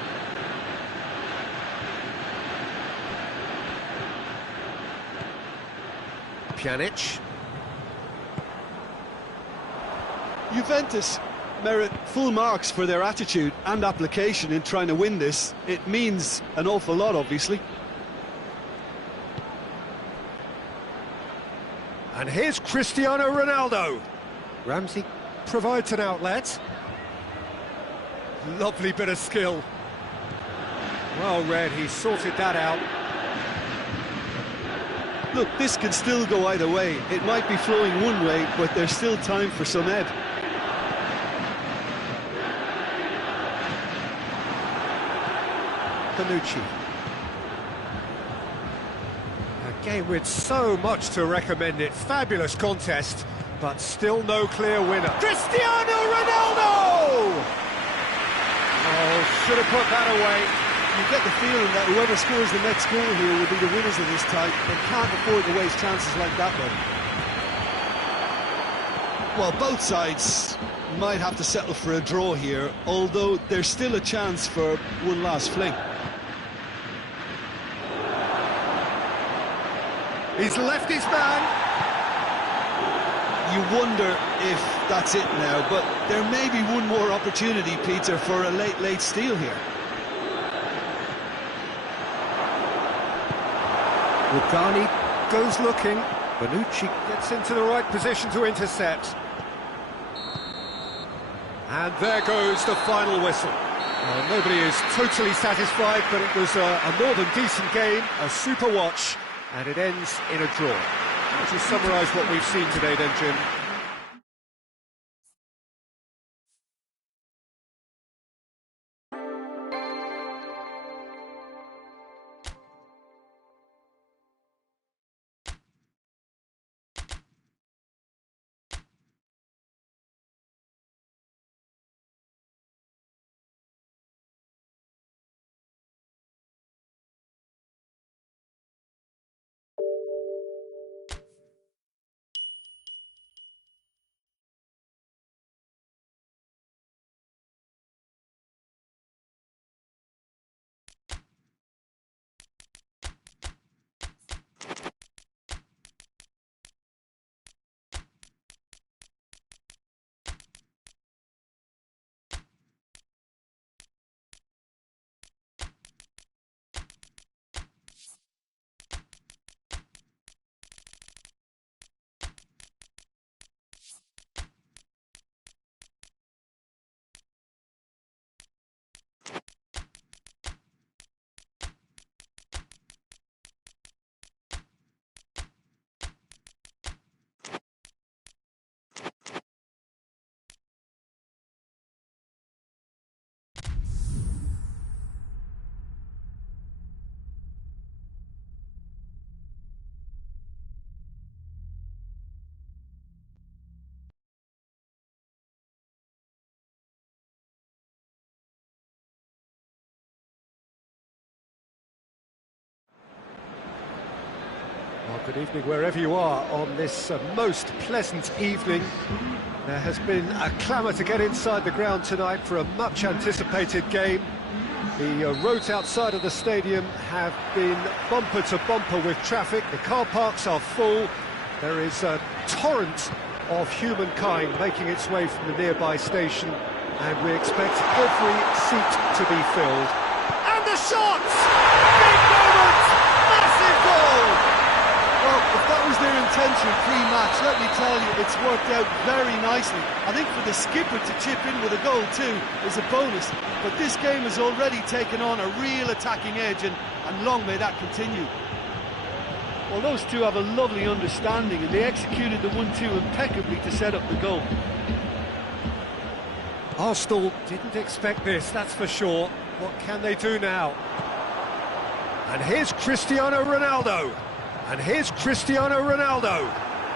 Pjanic. Juventus merit full marks for their attitude and application in trying to win this. It means an awful lot, obviously. And here's Cristiano Ronaldo. Ramsey provides an outlet. Lovely bit of skill. Well read, he sorted that out. Look, this can still go either way. It might be flowing one way, but there's still time for some ebb. Bonucci. game with so much to recommend it. Fabulous contest, but still no clear winner. Cristiano Ronaldo! Oh, should have put that away. You get the feeling that whoever scores the next goal here will be the winners of this tie. They can't afford to waste chances like that one. Well, both sides might have to settle for a draw here, although there's still a chance for one last fling. He's left his man. You wonder if that's it now, but there may be one more opportunity, Peter, for a late steal here. Rugani goes looking. Bonucci gets into the right position to intercept. And there goes the final whistle. Well, nobody is totally satisfied, but it was a more than decent game, a super watch, and it ends in a draw. How would you summarise what we've seen today then, Jim? Well, good evening wherever you are on this most pleasant evening. There has been a clamour to get inside the ground tonight for a much anticipated game. The roads outside of the stadium have been bumper to bumper with traffic. The car parks are full. There is a torrent of humankind making its way from the nearby station, and we expect every seat to be filled. And the shots! Big moment! Massive goal! Well, if that was their intention pre-match, let me tell you, it's worked out very nicely. I think for the skipper to chip in with a goal too is a bonus, but this game has already taken on a real attacking edge, and long may that continue. Well, those two have a lovely understanding, and they executed the 1-2 impeccably to set up the goal. Arsenal didn't expect this, that's for sure. What can they do now? And here's Cristiano Ronaldo. And here's Cristiano Ronaldo.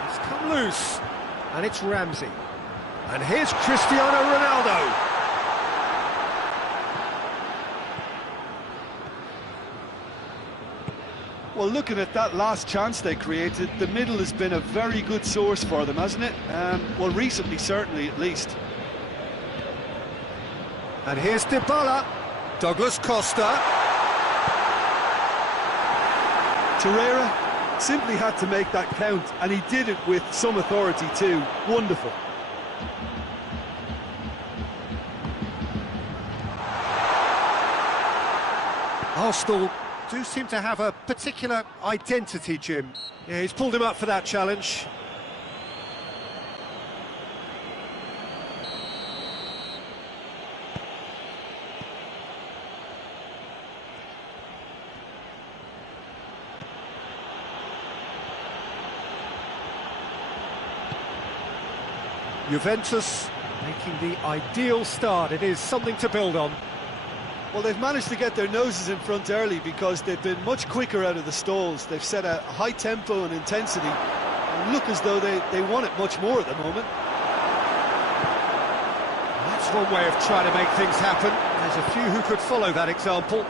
He's come loose. And it's Ramsey. And here's Cristiano Ronaldo. Well, looking at that last chance they created, the middle has been a very good source for them, hasn't it? Well, recently, certainly, at least. And here's Dybala. Douglas Costa. Torreira simply had to make that count, and he did it with some authority too. Wonderful. Arsenal do seem to have a particular identity, Jim. Yeah, he's pulled him up for that challenge. Juventus making the ideal start. It is something to build on. Well, they've managed to get their noses in front early because they've been much quicker out of the stalls. They've set a high tempo and intensity and look as though they want it much more at the moment. That's one way of trying to make things happen. There's a few who could follow that example.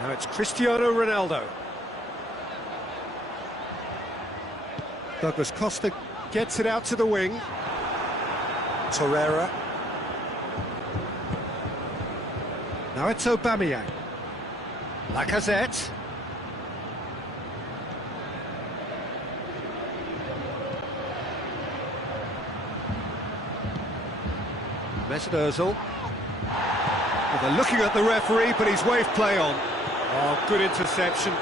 Now it's Cristiano Ronaldo. Douglas Costa gets it out to the wing. Torreira. Now it's Aubameyang. Lacazette. Mesut Ozil. Well, they're looking at the referee, but he's waved play on. Oh, good interception.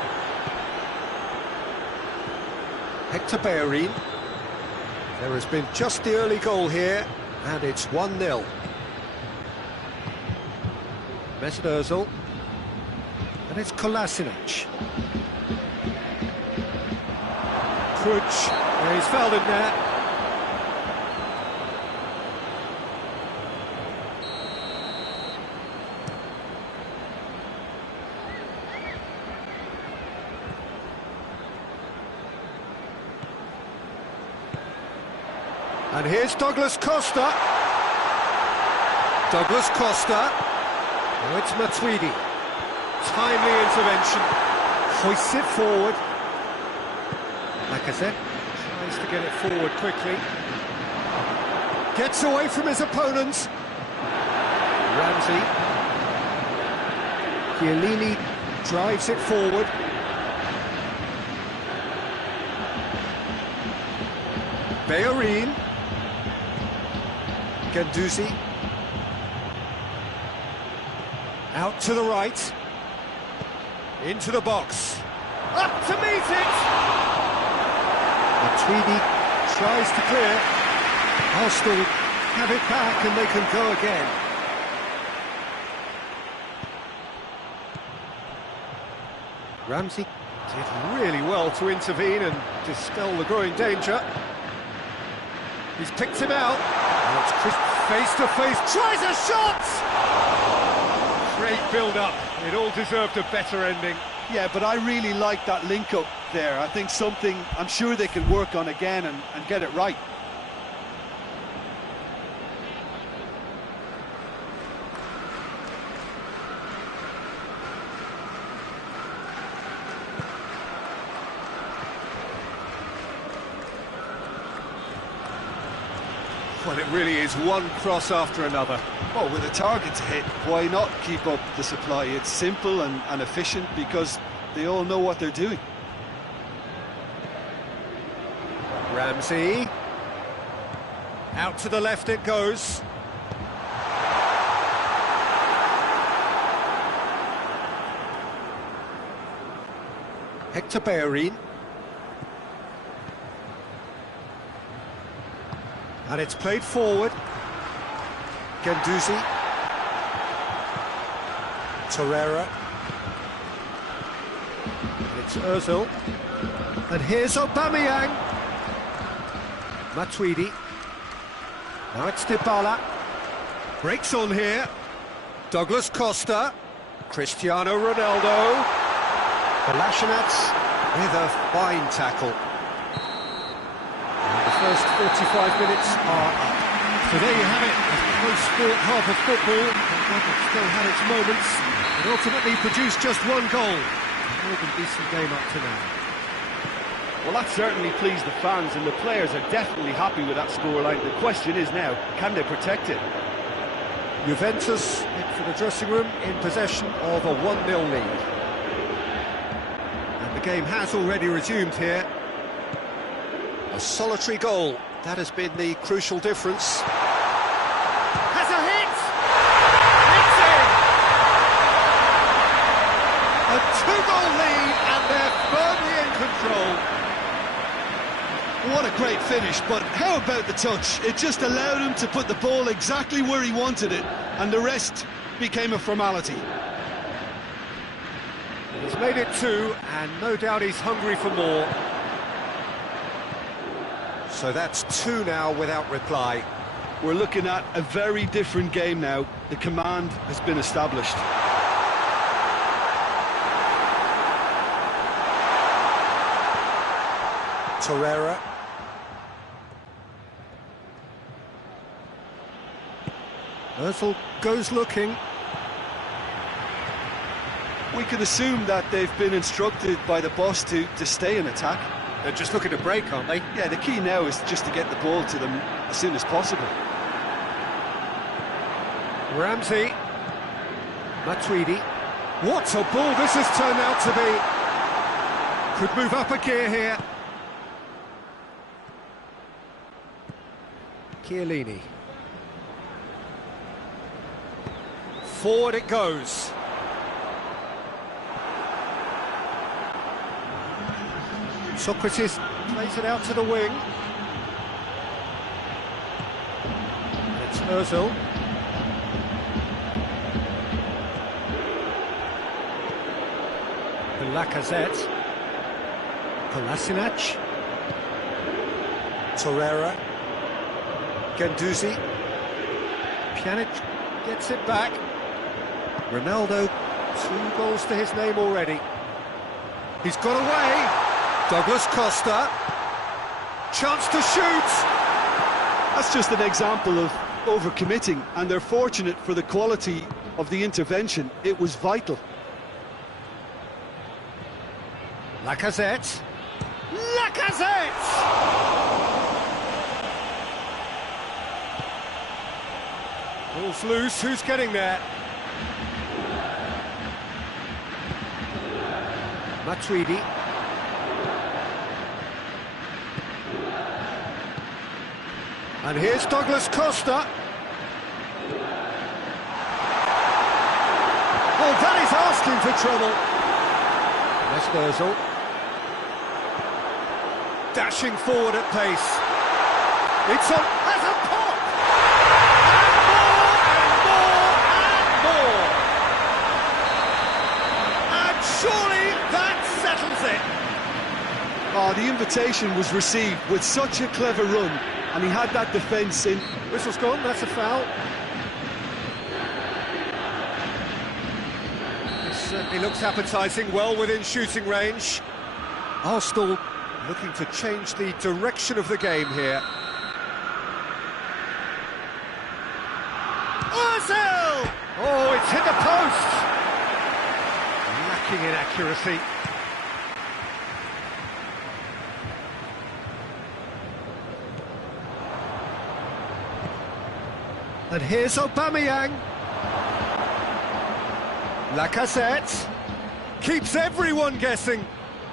Hector Bellerin. There has been just the early goal here, and it's 1-0. Mesut Ozil. And it's Kolasinac. Crouch. Yeah, he's fouled him there. And here's Douglas Costa. Douglas Costa. Now it's Matuidi. Timely intervention. Hoists it forward. Lacazette tries to get it forward quickly. Gets away from his opponents. Ramsey. Chiellini drives it forward. Bellerin. Guendouzi. Out to the right. Into the box. Up to meet it! Matuidi tries to clear. Arsenal have it back and they can go again. Ramsey did really well to intervene and dispel the growing danger. He's picked him out. Now it's Chris face to face, tries a shot! Great build-up. It all deserved a better ending. Yeah, but I really like that link-up there. I think something I'm sure they can work on again and get it right. Well, it really is one cross after another. Well, with a target to hit, why not keep up the supply? It's simple and efficient because they all know what they're doing. Ramsey. Out to the left it goes. Hector Bellerin. And it's played forward. Guendouzi. Torreira. It's Ozil. And here's Aubameyang. Matuidi. Now it's Dybala. Breaks on here. Douglas Costa. Cristiano Ronaldo. Kolasinac with a fine tackle. First 45 minutes are up. So there you have it, a close-fought half of football. It still had its moments. It ultimately produced just one goal. More than decent game up to now. Well, that certainly pleased the fans, and the players are definitely happy with that scoreline. The question is now, can they protect it? Juventus head for the dressing room in possession of a 1-0 lead. And the game has already resumed here. A solitary goal, that has been the crucial difference. Has a hit! It's in! A 2-goal lead and they're firmly in control. What a great finish, but how about the touch? It just allowed him to put the ball exactly where he wanted it, and the rest became a formality. He's made it 2, and no doubt he's hungry for more. So that's 2 now without reply. We're looking at a very different game now. The command has been established. Torreira. Ozil goes looking. We can assume that they've been instructed by the boss to stay in attack. They're just looking to break, aren't they? Yeah, the key now is just to get the ball to them as soon as possible. Ramsey. Matuidi. What a ball this has turned out to be. Could move up a gear here. Chiellini. Forward it goes. Socrates plays it out to the wing. It's Ozil. Lacazette. Kolasinac. Torreira. Guendouzi. Pjanic gets it back. Ronaldo, 2 goals to his name already. He's got away. Douglas Costa. Chance to shoot. That's just an example of overcommitting, and they're fortunate for the quality of the intervention. It was vital. Lacazette. Lacazette! Ball's loose, who's getting there? Matuidi. And here's Douglas Costa. Oh, that is asking for trouble. Mesut Ozil. Dashing forward at pace. It's on as a pop! And more, and more, and more. And surely that settles it. Oh, the invitation was received with such a clever run, and he had that defence in. Whistle's gone, that's a foul. It certainly looks appetising, well within shooting range. Arsenal looking to change the direction of the game here. Ozil! Oh, it's hit the post! Lacking in accuracy. And here's Aubameyang. Lacazette keeps everyone guessing.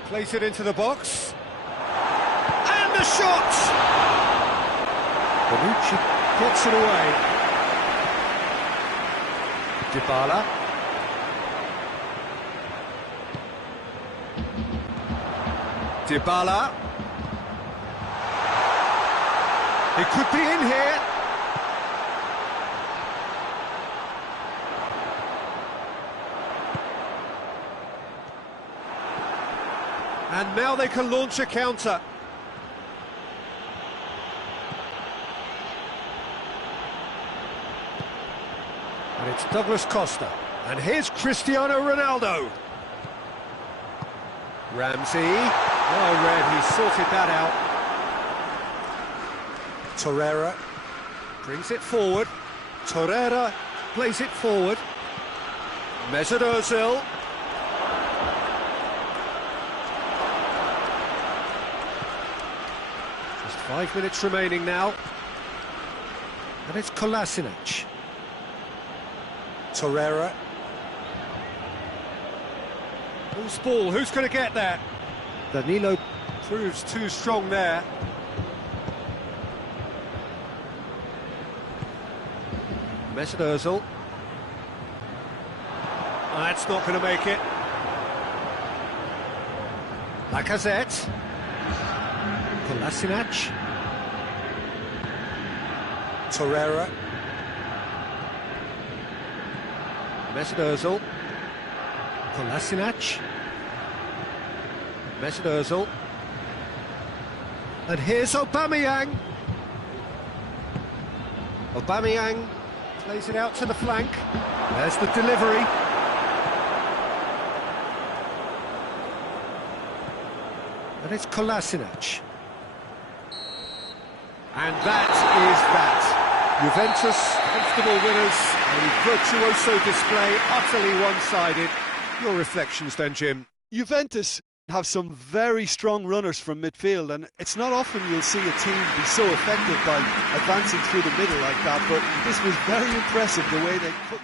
Place it into the box. And the shot! Bonucci gets it away. Dybala. Dybala. It could be in here. And now they can launch a counter. And it's Douglas Costa. And here's Cristiano Ronaldo. Ramsey. Well read, he sorted that out. Torreira. Brings it forward. Torreira plays it forward. Mesut Ozil. Just 5 minutes remaining now. And it's Kolasinac. Torreira. Loose ball, who's going to get that? Danilo proves too strong there. Mesut Ozil. That's not going to make it. Lacazette. Kolasinac. Torreira. Mesut Ozil. Kolasinac. Mesut Ozil. And here's Aubameyang. Aubameyang plays it out to the flank. There's the delivery. And it's Kolasinac. And that is that. Juventus, comfortable winners, a virtuoso display, utterly one-sided. Your reflections then, Jim? Juventus have some very strong runners from midfield, and it's not often you'll see a team be so effective by advancing through the middle like that, but this was very impressive, the way they cut.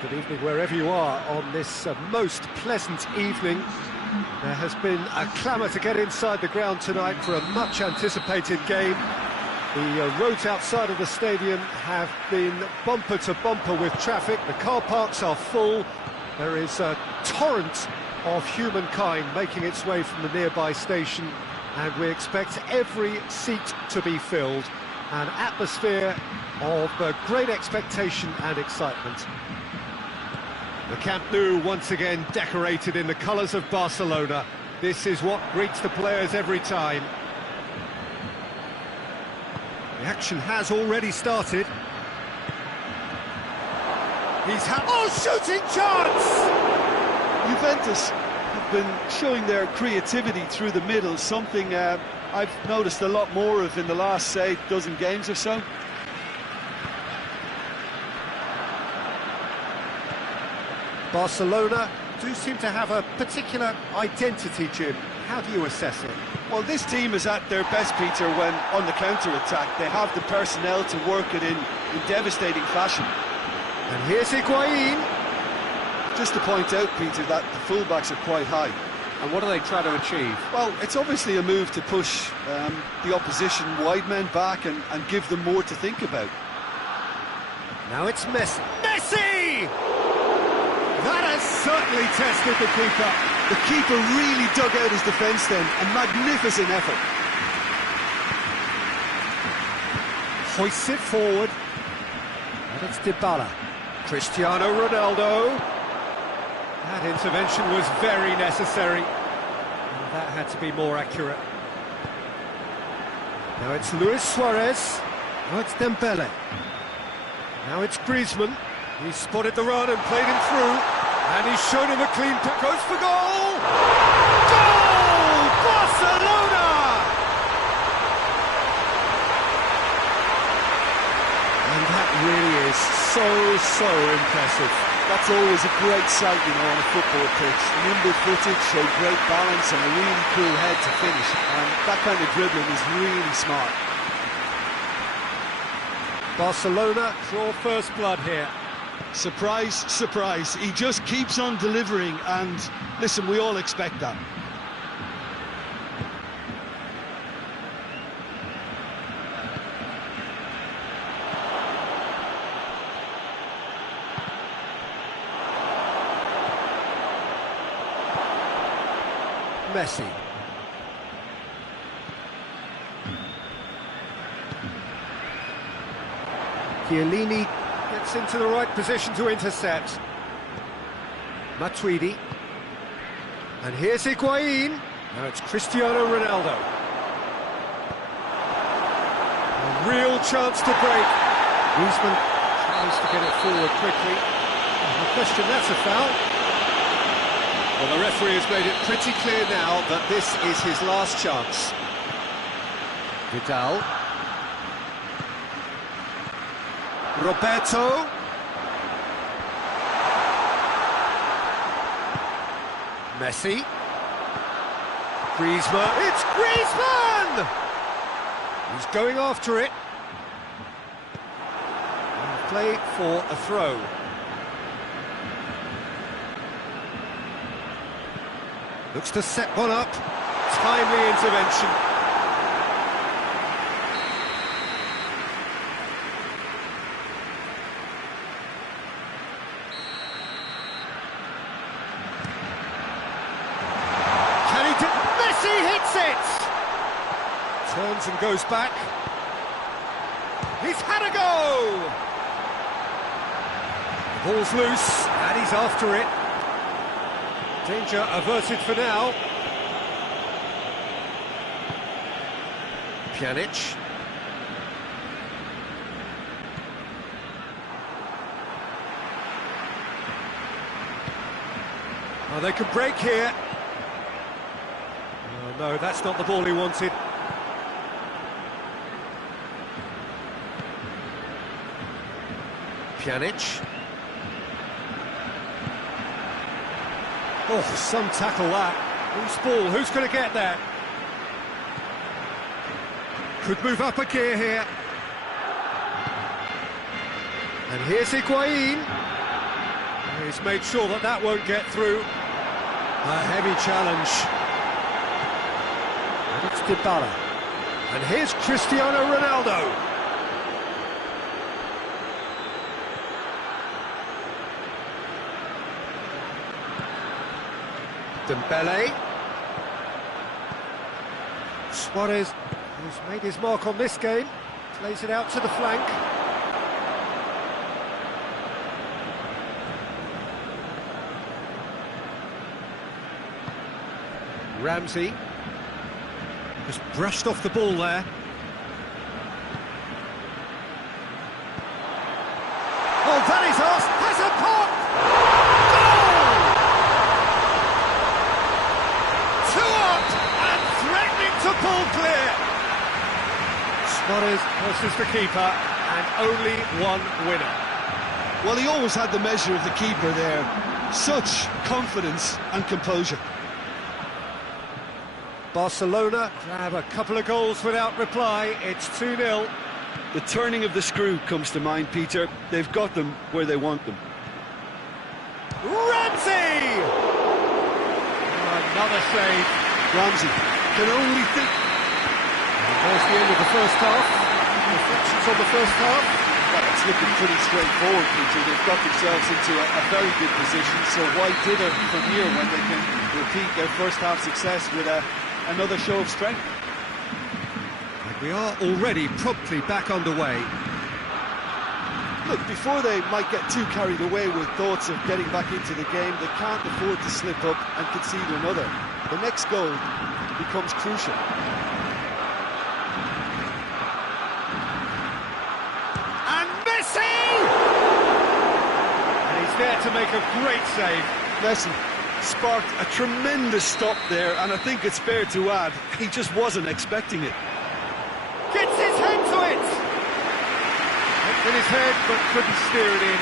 Good evening wherever you are on this most pleasant evening. There has been a clamour to get inside the ground tonight for a much anticipated game. The roads outside of the stadium have been bumper to bumper with traffic. The car parks are full. There is a torrent of humankind making its way from the nearby station, and we expect every seat to be filled. An atmosphere of great expectation and excitement. The Camp Nou once again decorated in the colours of Barcelona. This is what greets the players every time. The action has already started. Shooting chance! Juventus have been showing their creativity through the middle, something I've noticed a lot more of in the last, say, dozen games or so. Barcelona do seem to have a particular identity, Jim. How do you assess it? Well, this team is at their best, Peter, when on the counter-attack. They have the personnel to work it in devastating fashion. And here's Higuain. Just to point out, Peter, that the fullbacks are quite high. And what do they try to achieve? Well, it's obviously a move to push the opposition wide men back and give them more to think about. Now it's Messi. Messi! That has certainly tested the keeper. The keeper really dug out his defence then. A magnificent effort. Hoists it forward. And it's Dybala. Cristiano Ronaldo. That intervention was very necessary. And that had to be more accurate. Now it's Luis Suarez. Now it's Dembele. Now it's Griezmann. He's spotted the run and played him through. And he's shown him a clean pick. Goes for goal! Goal! Barcelona! And that really is so impressive. That's always a great sight, you know, on a football pitch. Nimble-footed, showed great balance and a really cool head to finish. And that kind of dribbling is really smart. Barcelona draw first blood here. Surprise, surprise. He just keeps on delivering, and listen, we all expect that. Messi. Chiellini gets into the right position to intercept. Matuidi. And here's Higuain. Now it's Cristiano Ronaldo. A real chance to break. Griezmann tries to get it forward quickly. No question, that's a foul. Well, the referee has made it pretty clear now that this is his last chance. Vidal. Roberto. Messi. Griezmann. It's Griezmann! He's going after it. And play for a throw. Looks to set one up. Timely intervention. Can he do? Messi hits it! Turns and goes back. He's had a go! The ball's loose, and he's after it. Danger averted for now. Pjanic. Oh, they could break here. Oh, no, that's not the ball he wanted. Pjanic. Oh, some tackle that. Whose ball? Who's going to get that? Could move up a gear here. And here's Higuain. He's made sure that that won't get through. A heavy challenge. And it's Dybala. And here's Cristiano Ronaldo. Dembele. Suarez, who's made his mark on this game, plays it out to the flank. Ramsey has brushed off the ball there. Oh, that is us! Has a pop! To pull clear. Suarez versus the keeper, and only one winner. Well, he always had the measure of the keeper there. Such confidence and composure. Barcelona grab a couple of goals without reply. It's 2-0. The turning of the screw comes to mind, Peter. They've got them where they want them. Ramsey! Another save. Ramsey can only think. And there's the end of the first half. Reflections on the first half. Well, it's looking pretty straightforward, Peter. They've got themselves into a very good position, so why dither from here when they can repeat their first half success with another show of strength? And we are already promptly back underway. Look, before they might get too carried away with thoughts of getting back into the game, they can't afford to slip up and concede another. The next goal becomes crucial. there to make a great save. Listen, sparked a tremendous stop there, and I think it's fair to add, he just wasn't expecting it. Gets his head to it! In his head, but couldn't steer it in.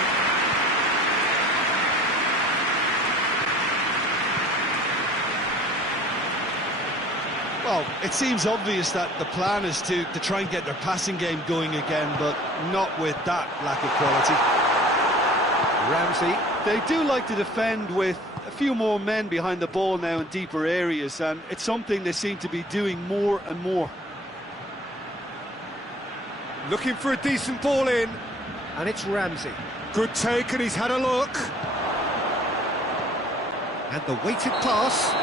Well, it seems obvious that the plan is to try and get their passing game going again, but not with that lack of quality. Ramsey. They do like to defend with a few more men behind the ball now in deeper areas, and it's something they seem to be doing more and more. Looking for a decent ball in, and it's Ramsey. Good take, and he's had a look. And the weighted pass.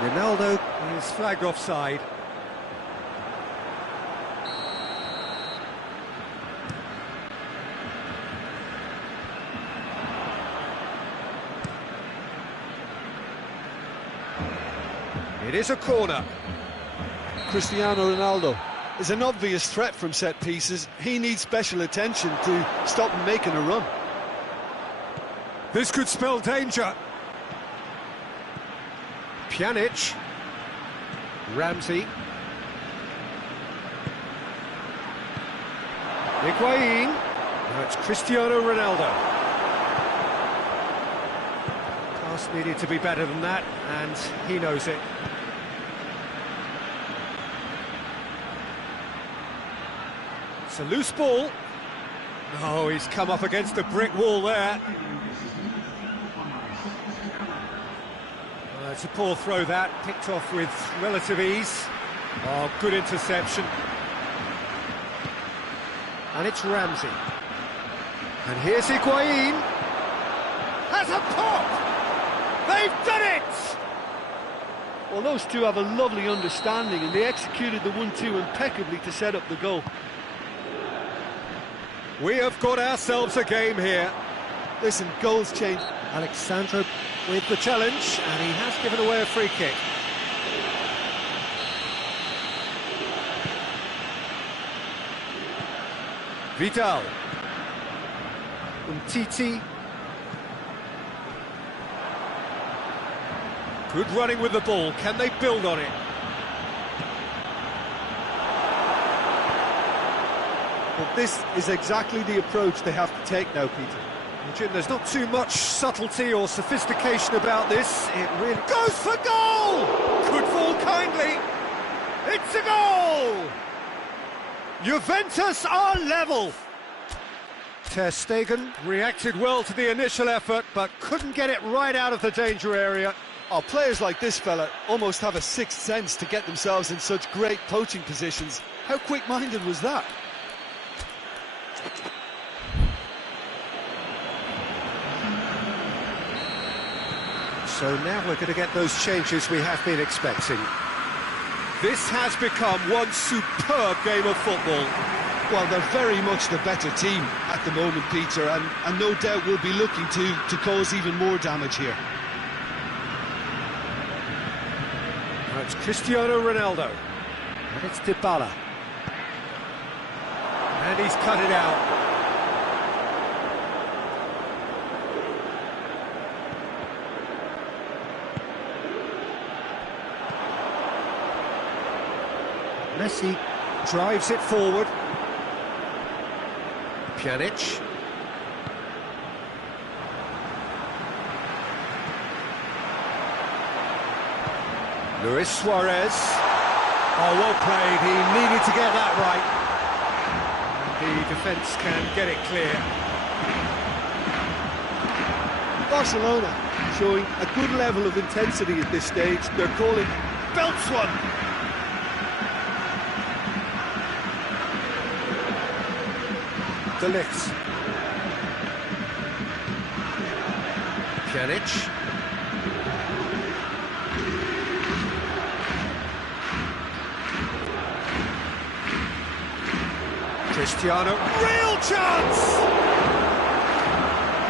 Ronaldo is flagged offside. It is a corner. Cristiano Ronaldo is an obvious threat from set pieces. He needs special attention to stop him making a run. This could spell danger. Pjanic. Ramsey. Higuain. Now it's Cristiano Ronaldo. Pass needed to be better than that, and he knows it. It's a loose ball. Oh, he's come up against a brick wall there. It's a poor throw that, picked off with relative ease. Oh, good interception. And it's Ramsey. And here's Higuain. Has a pop! They've done it! Well, those two have a lovely understanding, and they executed the 1-2 impeccably to set up the goal. We have got ourselves a game here. Listen, goals change. Alexandro with the challenge, and he has given away a free kick. Vidal. Umtiti. Good running with the ball. Can they build on it? But this is exactly the approach they have to take now, Peter. Jim, there's not too much subtlety or sophistication about this. It really goes for goal! Could fall kindly. It's a goal! Juventus are level. Ter Stegen reacted well to the initial effort, but couldn't get it right out of the danger area. Oh, players like this fella almost have a sixth sense to get themselves in such great poaching positions. How quick-minded was that? So now we're going to get those changes we have been expecting. This has become one superb game of football. Well, they're very much the better team at the moment, Peter, and no doubt will be looking to cause even more damage here. Now it's Cristiano Ronaldo. And it's Dybala. And he's cut it out. Messi drives it forward. Pjanic. Luis Suarez. Oh, well played. He needed to get that right. And the defence can get it clear. Barcelona showing a good level of intensity at this stage. They're calling belts one. De Ligt. Pjanic. Cristiano, real chance!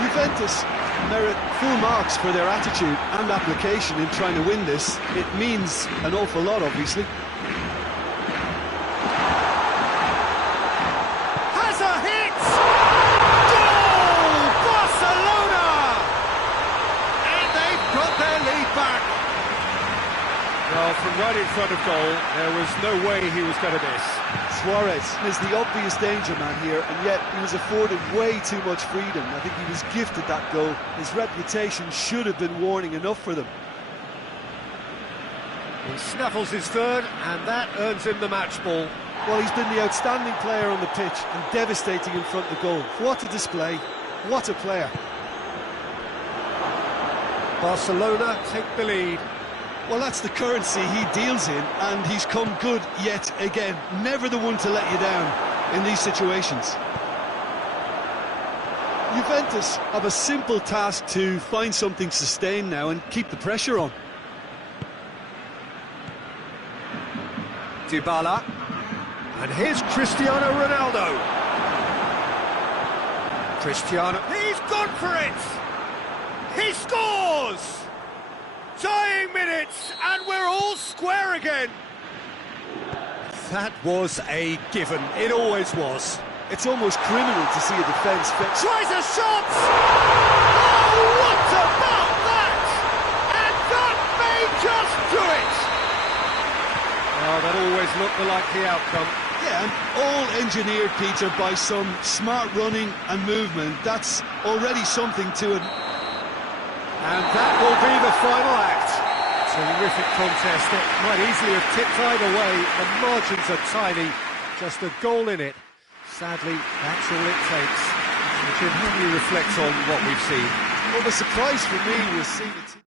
Juventus merit full marks for their attitude and application in trying to win this. It means an awful lot, obviously. Has a hit! Goal! Barcelona! from right in front of goal. There was no way he was going to miss. Suarez is the obvious danger man here, and yet he was afforded way too much freedom. I think he was gifted that goal. His reputation should have been warning enough for them. He snaffles his third, and that earns him the match ball. Well, he's been the outstanding player on the pitch and devastating in front of the goal. What a display, what a player. Barcelona take the lead. Well, that's the currency he deals in, and he's come good yet again. Never the one to let you down in these situations. Juventus have a simple task to find something sustained now and keep the pressure on. Dybala. And here's Cristiano Ronaldo. Cristiano, he's gone for it! He scores! Dying minutes, and we're all square again. That was a given. It always was. It's almost criminal to see a defence fix. Tries a shot! Oh, what about that? And that may just do it! Oh, that always looked the likely outcome. Yeah, and all engineered, Peter, by some smart running and movement. That's already something to it. And that will be the final act. Terrific contest. It might easily have tipped either way. The margins are tiny. Just a goal in it. Sadly, that's all it takes. Jim, how do you reflect on what we've seen? Well, the surprise for me was seeing it.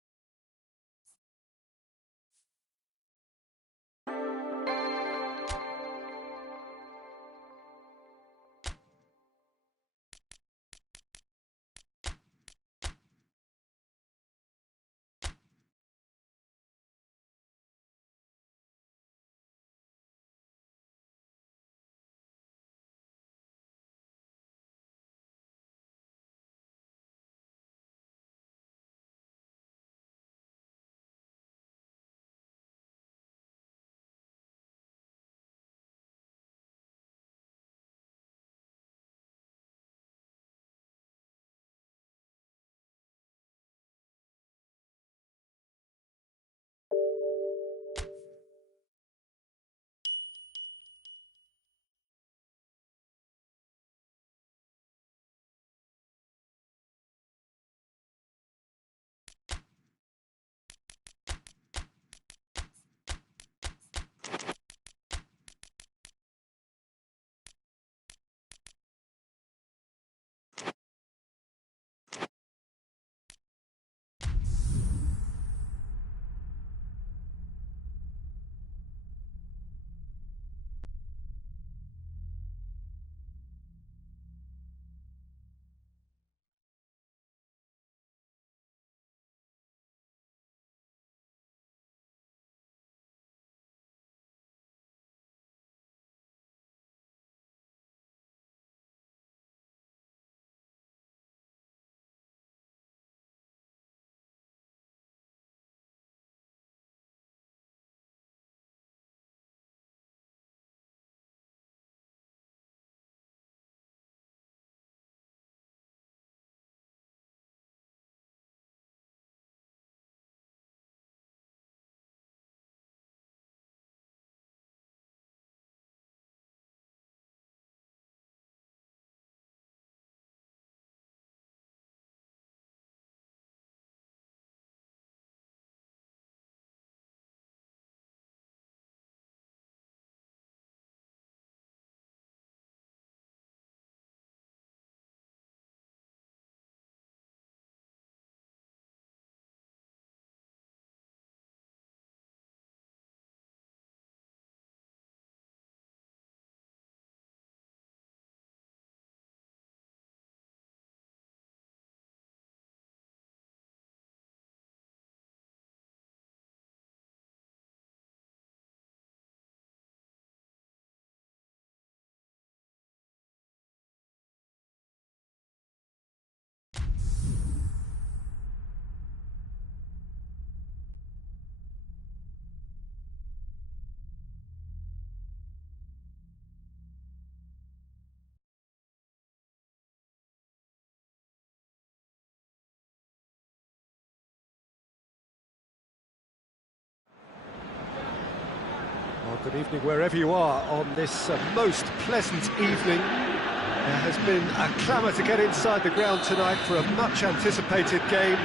Well, good evening wherever you are on this most pleasant evening. There has been a clamour to get inside the ground tonight for a much anticipated game.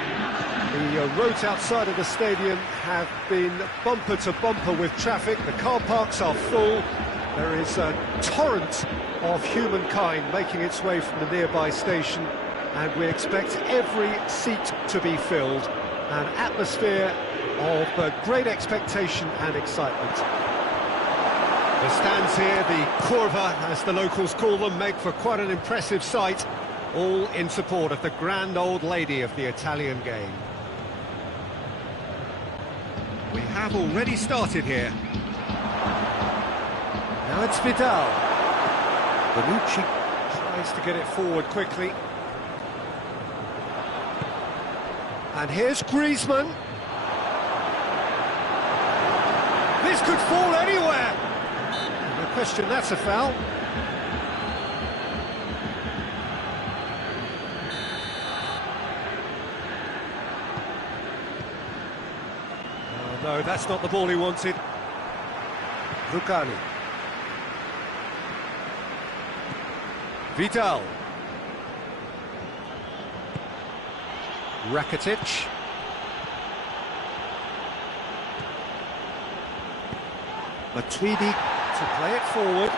The roads outside of the stadium have been bumper to bumper with traffic. The car parks are full. There is a torrent of humankind making its way from the nearby station, and we expect every seat to be filled. An atmosphere of great expectation and excitement. The stands here, the curva, as the locals call them, make for quite an impressive sight, all in support of the grand old lady of the Italian game. We have already started here. Now it's Vidal. Bonucci tries to get it forward quickly. And here's Griezmann. This could fall anywhere. No question, that's a foul. Oh, no, that's not the ball he wanted. Lucani. Vidal. Rakitic. Matuidi to play it forward.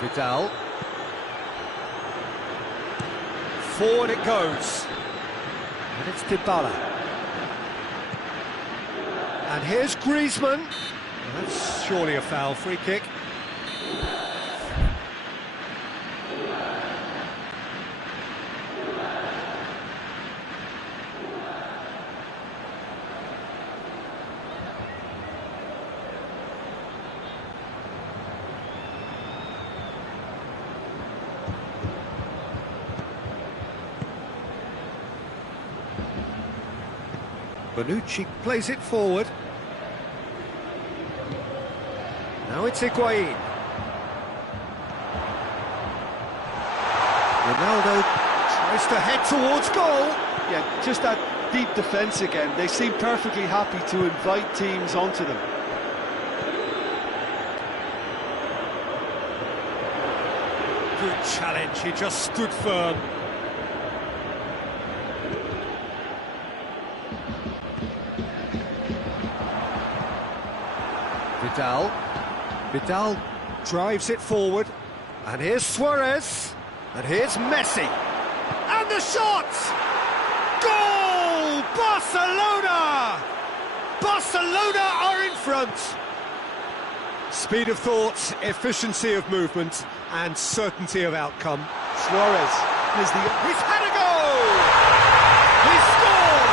Vidal. Forward it goes. And it's Dybala. And here's Griezmann. That's surely a foul, free kick. Bonucci plays it forward. Now it's Higuain. Ronaldo tries to head towards goal. Yeah, just that deep defence again. They seem perfectly happy to invite teams onto them. Good challenge, he just stood firm. Vidal drives it forward, and here's Suarez, and here's Messi, and the shot! Goal! Barcelona! Barcelona are in front! Speed of thought, efficiency of movement, and certainty of outcome. Suarez is He's had a goal! He's scored!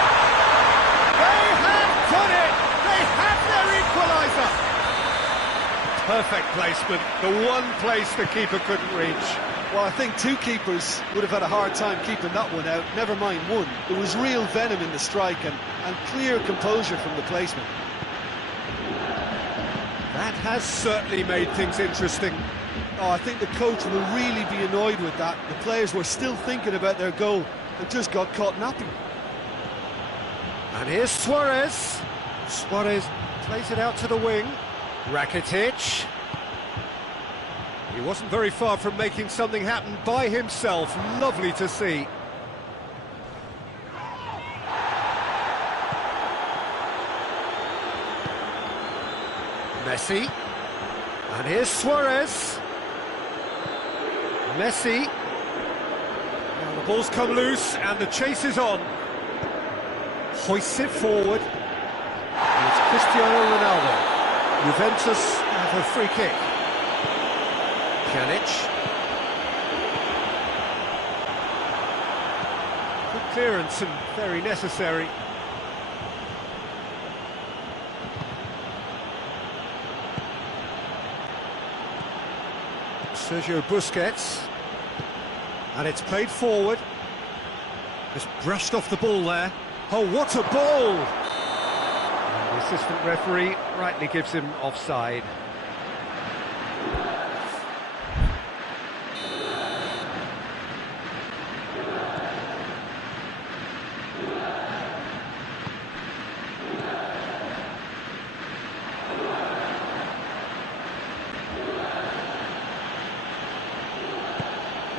They have done it! They have their equaliser! Perfect placement, the one place the keeper couldn't reach. Well, I think two keepers would have had a hard time keeping that one out, never mind one. There was real venom in the strike and clear composure from the placement. That has certainly made things interesting. Oh, I think the coach will really be annoyed with that. The players were still thinking about their goal and just got caught napping. And here's Suarez. Suarez plays it out to the wing. Rakitic. He wasn't very far from making something happen by himself. Lovely to see. Messi. And here's Suarez. Messi. Now the ball's come loose and the chase is on. Hoists it forward. And it's Cristiano Ronaldo. Juventus have a free kick. Pjanic. Good clearance and very necessary. Sergio Busquets. And it's played forward. Just brushed off the ball there. Oh, what a ball! And the assistant referee rightly gives him offside.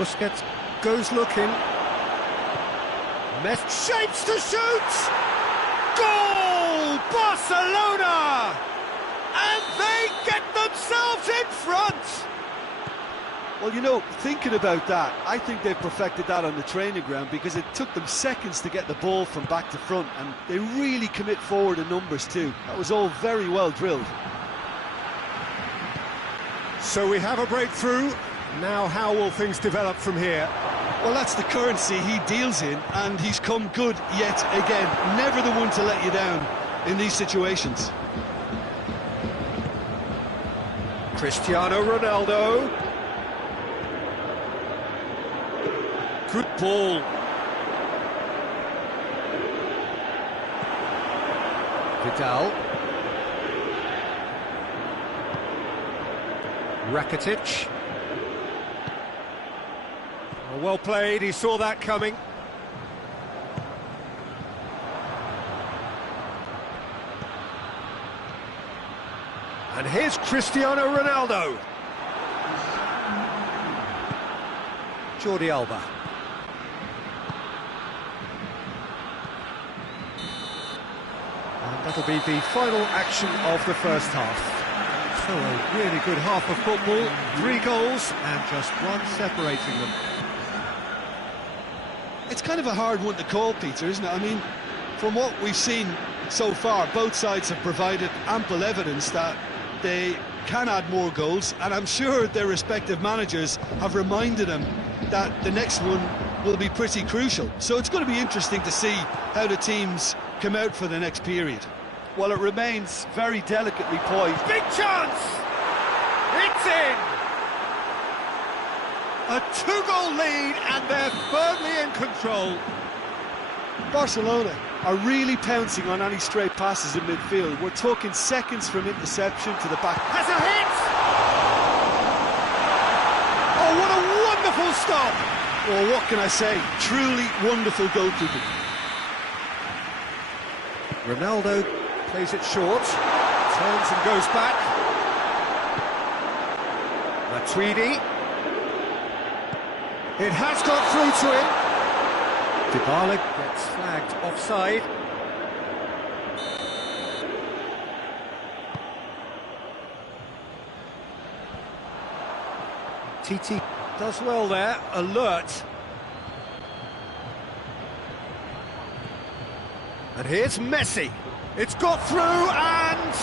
Busquets goes looking. Messi shapes to shoot! Goal! Barcelona! And they get themselves in front! Well, you know, thinking about that, I think they perfected that on the training ground because it took them seconds to get the ball from back to front, and they really commit forward in numbers too. That was all very well drilled. So we have a breakthrough. Now how will things develop from here? Well, that's the currency he deals in, and he's come good yet again. Never the one to let you down in these situations. Cristiano Ronaldo. Good ball. Vidal. Rakitic. Oh, well played, he saw that coming. And here's Cristiano Ronaldo. Jordi Alba. And that'll be the final action of the first half. So a really good half of football, 3 goals and just one separating them. It's kind of a hard one to call, Peter, isn't it? I mean, from what we've seen so far, both sides have provided ample evidence that they can add more goals, and I'm sure their respective managers have reminded them that the next one will be pretty crucial. So it's going to be interesting to see how the teams come out for the next period. Well, it remains very delicately poised. Big chance! It's in! A 2-goal lead and they're firmly in control. Barcelona are really pouncing on any stray passes in midfield. We're talking seconds from interception to the back. Has a hit! Oh, what a wonderful stop! Well, what can I say? Truly wonderful goalkeeping. Ronaldo plays it short, turns and goes back. Matuidi. It has got through to him. Dybala gets flagged offside. Titi does well there, alert. And here's Messi. It's got through and...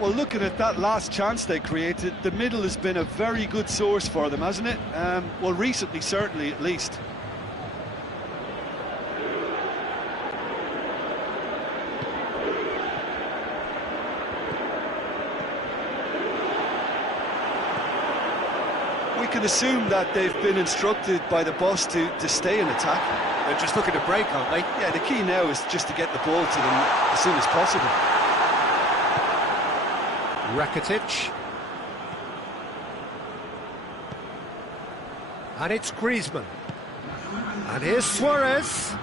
Well, looking at that last chance they created, the middle has been a very good source for them, hasn't it? Well, recently, certainly, at least. We can assume that they've been instructed by the boss to stay in attack. They're just looking to break, aren't they? Yeah, the key now is just to get the ball to them as soon as possible. Rakitic. And it's Griezmann. And here's Suarez.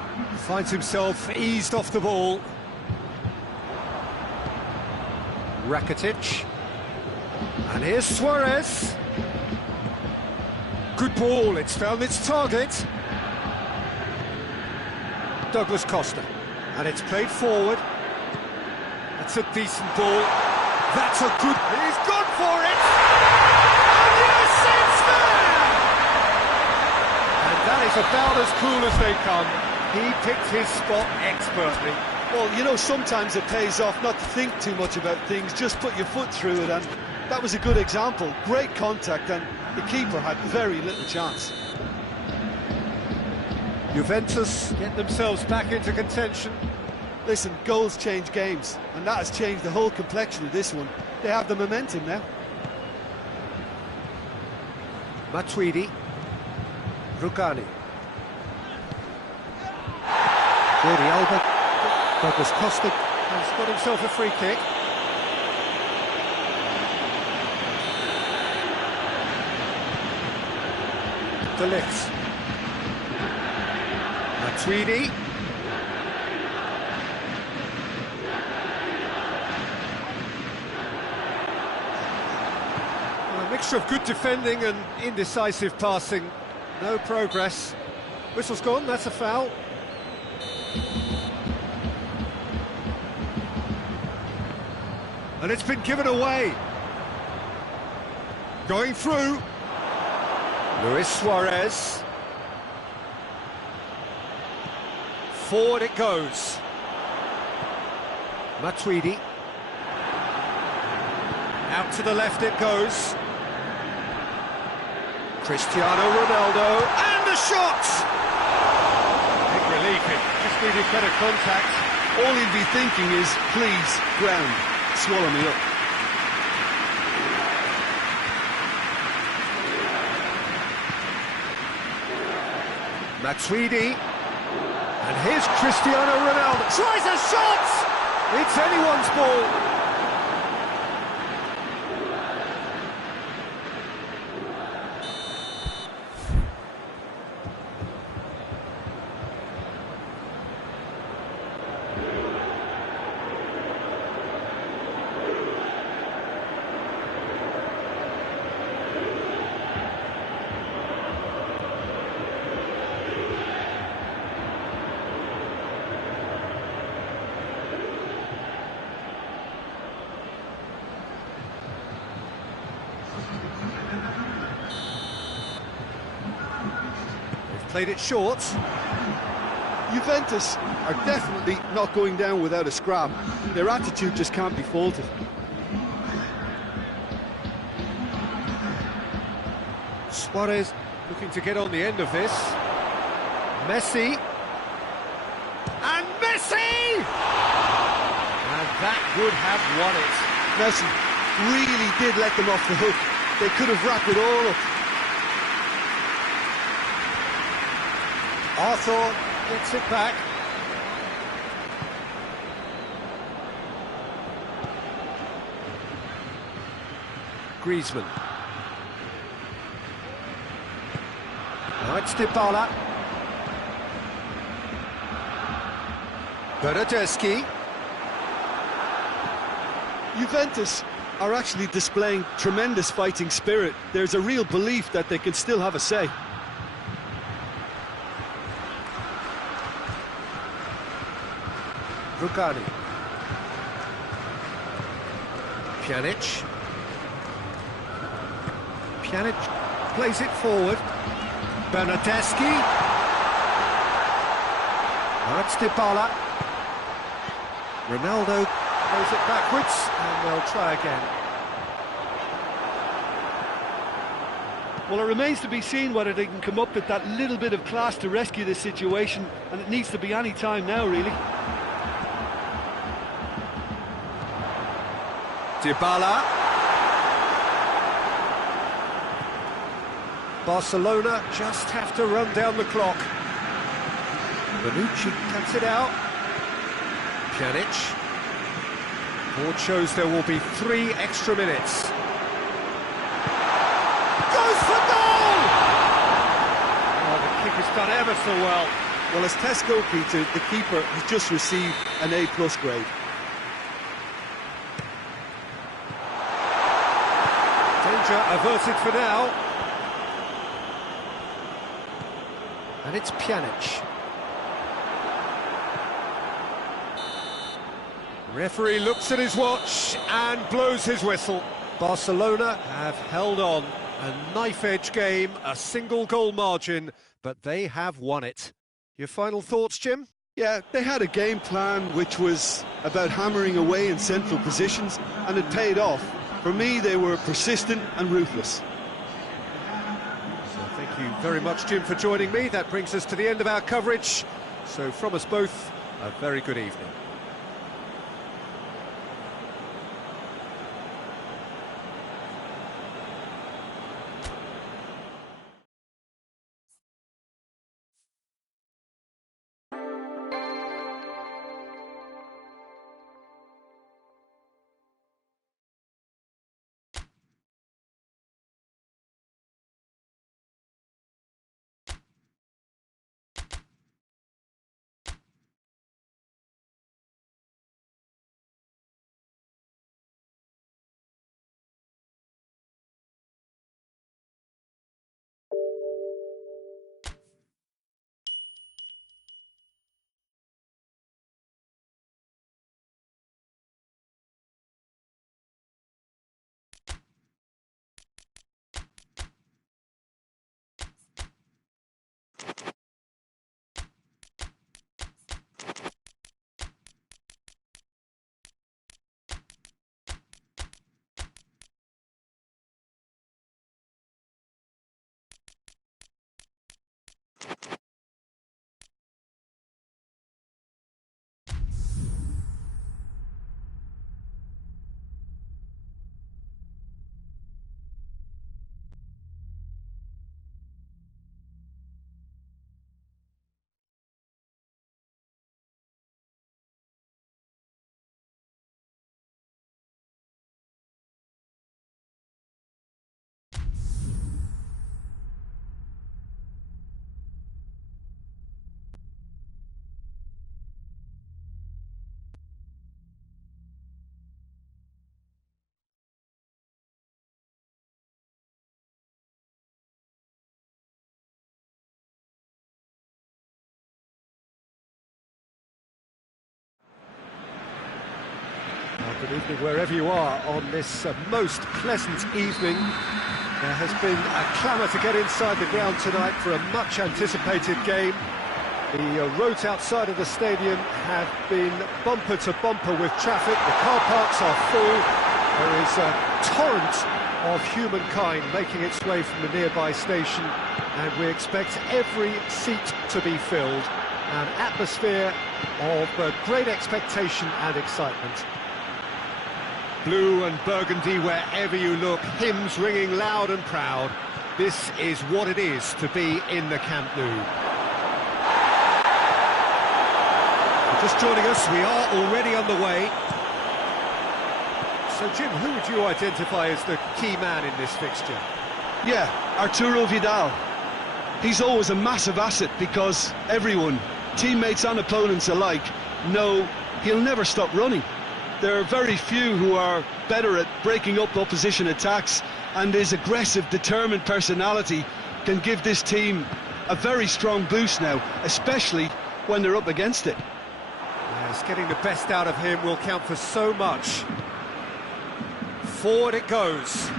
Finds himself eased off the ball. Rakitic. And here's Suarez. Good ball, it's found its target. Douglas Costa. And it's played forward. That's a decent ball. That's a good... He's gone for it! And yes, it's there! And that is about as cool as they come. He picked his spot expertly. Well, you know, sometimes it pays off not to think too much about things, just put your foot through it, and that was a good example. Great contact, and the keeper had very little chance. Juventus get themselves back into contention. Listen, goals change games, and that has changed the whole complexion of this one. They have the momentum now. Matuidi. Rugani. Jordi Alba. Douglas Costa has got himself a free kick. De Ligt. Matuidi. Mixture of good defending and indecisive passing. No progress. Whistle's gone, that's a foul. And it's been given away. Going through. Luis Suarez. Forward it goes. Matuidi. Out to the left it goes. Cristiano Ronaldo, and the shot! Big relief, it just needed better contact. All he'd be thinking is, please, ground, swallow me up. Matuidi, and here's Cristiano Ronaldo, tries a shot! It's anyone's ball. Played it short. Juventus are definitely not going down without a scrap. Their attitude just can't be faulted. Suarez looking to get on the end of this. Messi. And Messi! And that would have won it. Messi really did let them off the hook. They could have wrapped it all up. Arthur gets it back. Griezmann. Now it's Dybala. Bernardeschi. Juventus are actually displaying tremendous fighting spirit. There's a real belief that they can still have a say. Rugani. Pjanic. Pjanic plays it forward. Bernardeschi. That's Dybala. Ronaldo plays it backwards, and they'll try again. Well, it remains to be seen whether they can come up with that little bit of class to rescue this situation, and it needs to be any time now, really. Dybala. Barcelona just have to run down the clock. Bonucci cuts it out. Pjanic. Board shows there will be 3 extra minutes. Goes for goal! Oh, the kick has done ever so well. Well, as tests go, Peter, the keeper has just received an A+ grade. Danger averted for now. And it's Pjanic. Referee looks at his watch and blows his whistle. Barcelona have held on. A knife-edge game, a single-goal margin, but they have won it. Your final thoughts, Jim? Yeah, they had a game plan which was about hammering away in central positions, and it paid off. For me, they were persistent and ruthless. So thank you very much, Jim, for joining me. That brings us to the end of our coverage. So from us both, a very good evening. Good evening wherever you are on this most pleasant evening. There has been a clamour to get inside the ground tonight for a much anticipated game. The roads outside of the stadium have been bumper to bumper with traffic. The car parks are full. There is a torrent of humankind making its way from the nearby station, and we expect every seat to be filled. An atmosphere of great expectation and excitement. Blue and burgundy wherever you look, hymns ringing loud and proud. This is what it is to be in the Camp Nou. Just joining us, we are already underway. So Jim, who would you identify as the key man in this fixture? Yeah, Arturo Vidal. He's always a massive asset because everyone, teammates and opponents alike, know he'll never stop running. There are very few who are better at breaking up opposition attacks, and his aggressive, determined personality can give this team a very strong boost now, especially when they're up against it. Yes, getting the best out of him will count for so much. Forward it goes.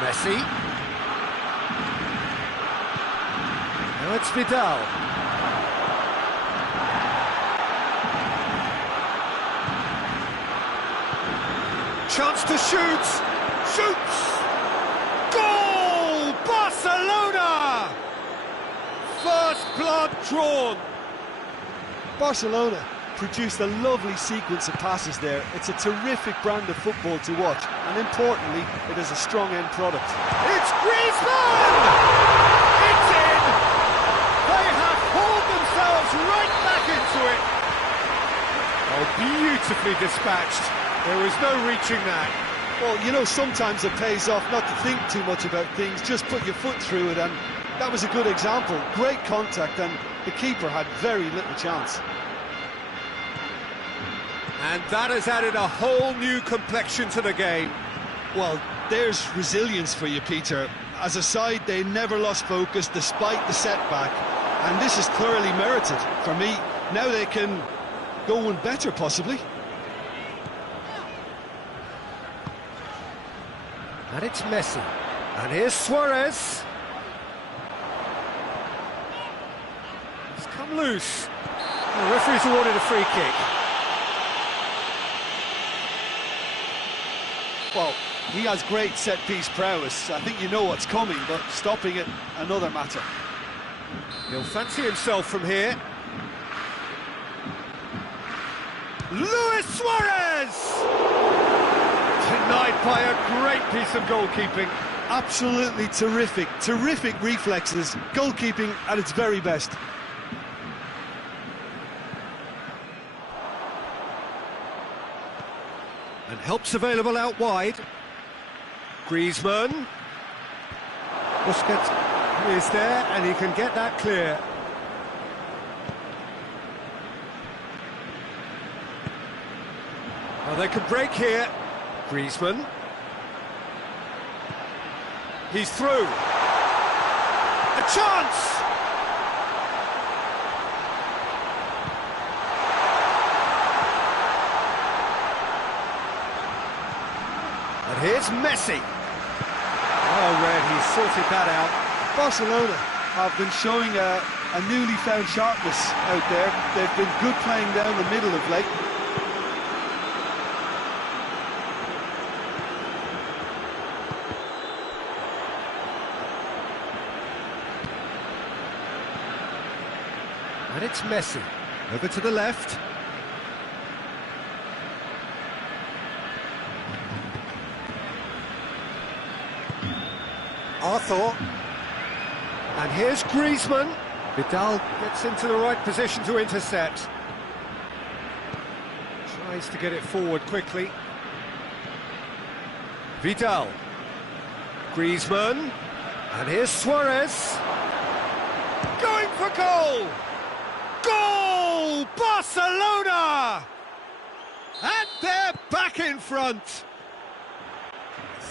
Messi. Now it's Vidal. Chance to shoot. Shoots. Goal! Barcelona! First blood drawn. Barcelona produced a lovely sequence of passes there. It's a terrific brand of football to watch, and importantly, it is a strong end product. It's Griezmann! It's in! They have hauled themselves right back into it. Oh, beautifully dispatched. There was no reaching that. Well, you know, sometimes it pays off not to think too much about things, just put your foot through it, and that was a good example. Great contact, and the keeper had very little chance. And that has added a whole new complexion to the game. Well, there's resilience for you, Peter. As a side, they never lost focus despite the setback, and this is clearly merited. For me, now they can go one better, possibly. And it's Messi. And here's Suarez. It's come loose. The referee's awarded a free kick. Well, he has great set-piece prowess. I think you know what's coming, but stopping it, another matter. He'll fancy himself from here. Luis Suarez! Denied by a great piece of goalkeeping. Absolutely terrific, terrific reflexes. Goalkeeping at its very best. And help's available out wide. Griezmann. Busquets is there, and he can get that clear. Well, they can break here. Griezmann. He's through. A chance! And here's Messi. Oh, Red, he's sorted that out. Barcelona have been showing a newly found sharpness out there. They've been good playing down the middle of late. And it's Messi. Over to the left. Arthur. And here's Griezmann. Vidal gets into the right position to intercept. Tries to get it forward quickly. Vidal. Griezmann. And here's Suarez. Going for goal! Goal! Barcelona! And they're back in front.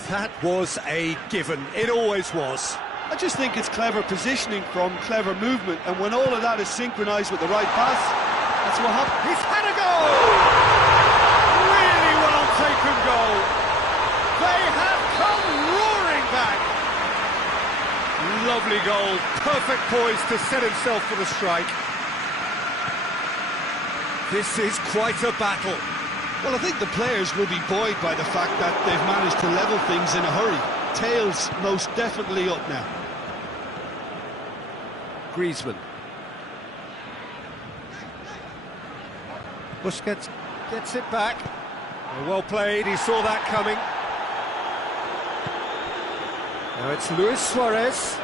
That was a given. It always was. I just think it's clever positioning from clever movement, and when all of that is synchronised with the right pass, That's what happened. He's had a goal! Really well taken goal. They have come roaring back. Lovely goal, perfect poise to set himself for the strike. This is quite a battle. Well, I think the players will be buoyed by the fact that they've managed to level things in a hurry. Tails most definitely up now. Griezmann. Busquets gets it back. Well played, he saw that coming. Now it's Luis Suarez.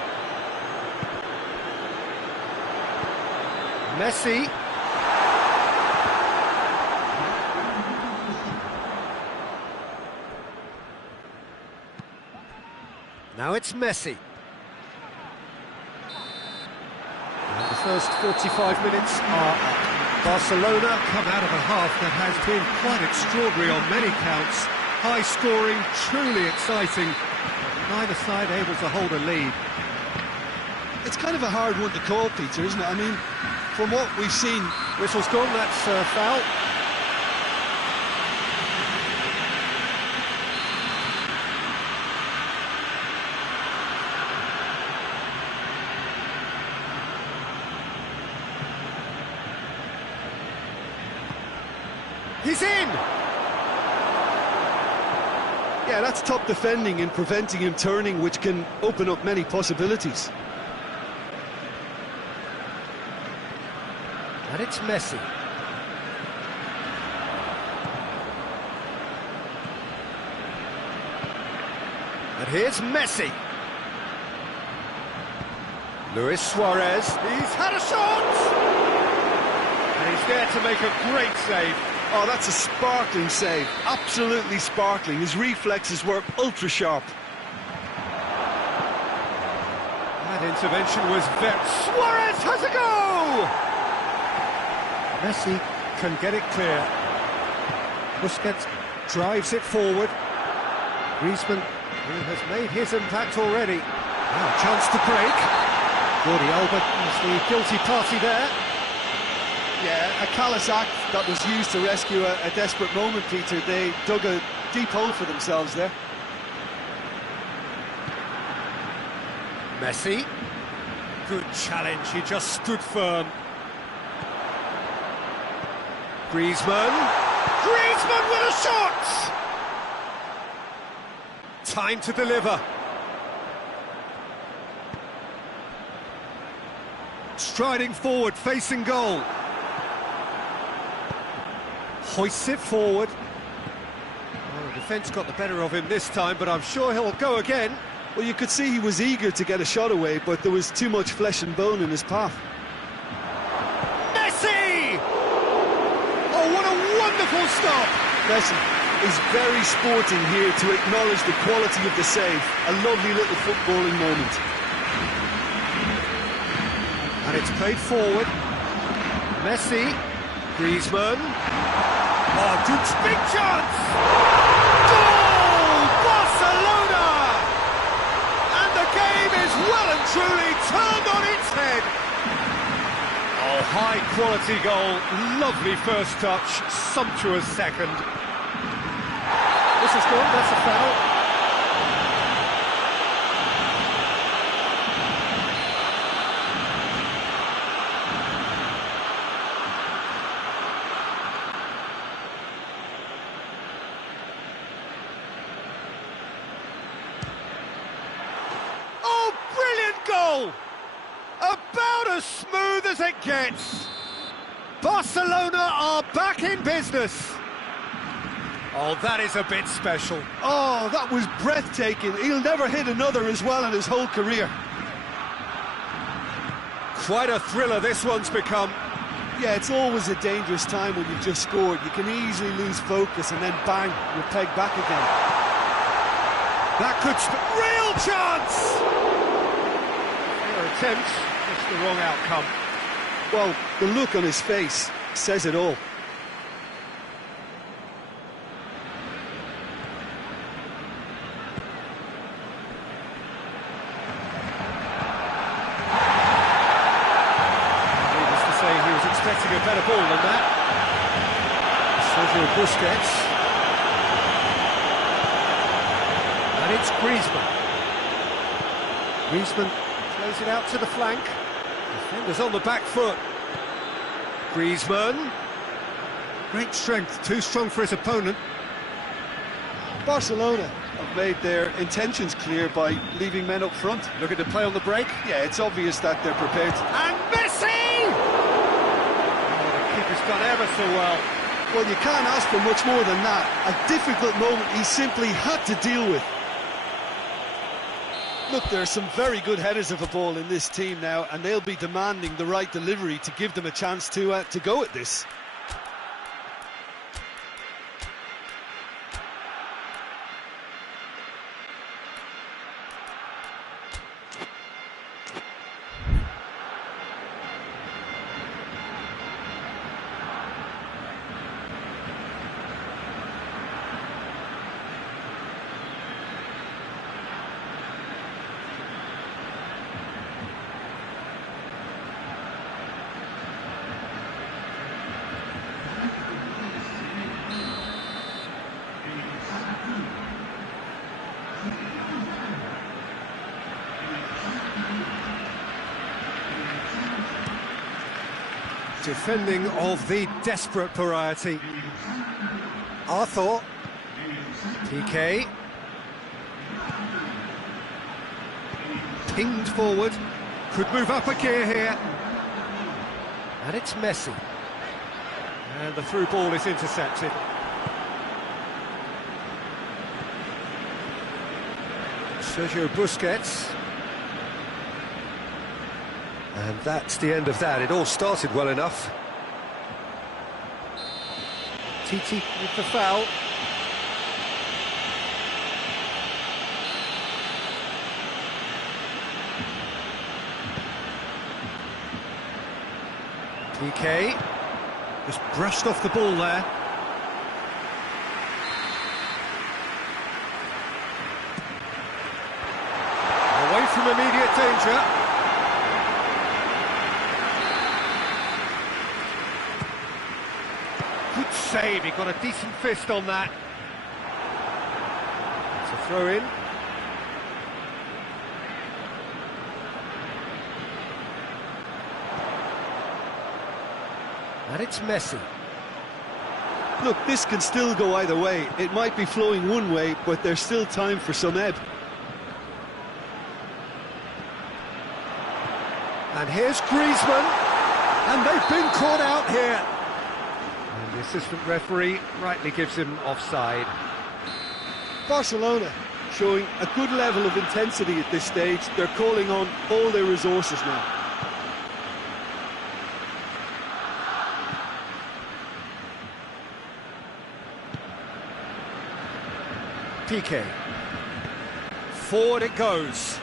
Messi. Now it's Messi. And the first 45 minutes are up. Barcelona come out of a half that has been quite extraordinary on many counts. High scoring, truly exciting. Neither side able to hold a lead. It's kind of a hard one to call, Peter, isn't it? I mean, from what we've seen... Whistle's gone, that's foul. He's in! Yeah, that's top defending and preventing him turning, which can open up many possibilities. And it's Messi. And here's Messi. Luis Suarez, he's had a shot! And he's there to make a great save. Oh, that's a sparkling save. Absolutely sparkling. His reflexes were ultra sharp. That intervention was very... Suarez has a go! Messi can get it clear. Busquets drives it forward. Griezmann, who has made his impact already. Now a chance to break. Jordi Alba is the guilty party there. Yeah, a callous act that was used to rescue a desperate moment, Peter. They dug a deep hole for themselves there. Messi. Good challenge, he just stood firm. Griezmann. Griezmann with a shot! Time to deliver. Striding forward, facing goal. Hoists it forward. Well, the defence got the better of him this time, but I'm sure he'll go again. Well, you could see he was eager to get a shot away, but there was too much flesh and bone in his path. Messi! Oh, what a wonderful stop! Messi is very sporting here to acknowledge the quality of the save. A lovely little footballing moment. And it's played forward. Messi. Griezmann. Oh, Duke's big chance! Goal! Barcelona! And the game is well and truly turned on its head. Oh, high quality goal. Lovely first touch. Sumptuous second. This is good, that's a foul. About as smooth as it gets. Barcelona are back in business. Oh, that is a bit special. Oh, that was breathtaking. He'll never hit another as well in his whole career. Quite a thriller this one's become. Yeah, it's always a dangerous time when you've just scored. You can easily lose focus and then bang, you're pegged back again. That could... real chance! Attempt, just the wrong outcome. Well, the look on his face says it all. Needless to say, he was expecting a better ball than that. Sergio Busquets. And it's Griezmann. Griezmann plays it out to the flank. Defenders on the back foot. Griezmann. Great strength, too strong for his opponent. Barcelona have made their intentions clear by leaving men up front. Looking to play on the break. Yeah, it's obvious that they're prepared to... And Messi! Oh, the keeper's done ever so well. Well, you can't ask for much more than that. A difficult moment he simply had to deal with. Look, there are some very good headers of a ball in this team now, and they'll be demanding the right delivery to give them a chance to go at this. Defending of the desperate variety. Arthur. PK. Pinged forward. Could move up a gear here. And it's Messi. And the through ball is intercepted. Sergio Busquets. And that's the end of that. It all started well enough. Titi with the foul. PK just brushed off the ball there. Away from immediate danger. Good save, he got a decent fist on that. It's a throw in. And it's Messi. Look, this can still go either way. It might be flowing one way, but there's still time for some ebb. And here's Griezmann. And they've been caught out here. And the assistant referee rightly gives him offside. Barcelona showing a good level of intensity at this stage. They're calling on all their resources now. PK. Forward it goes.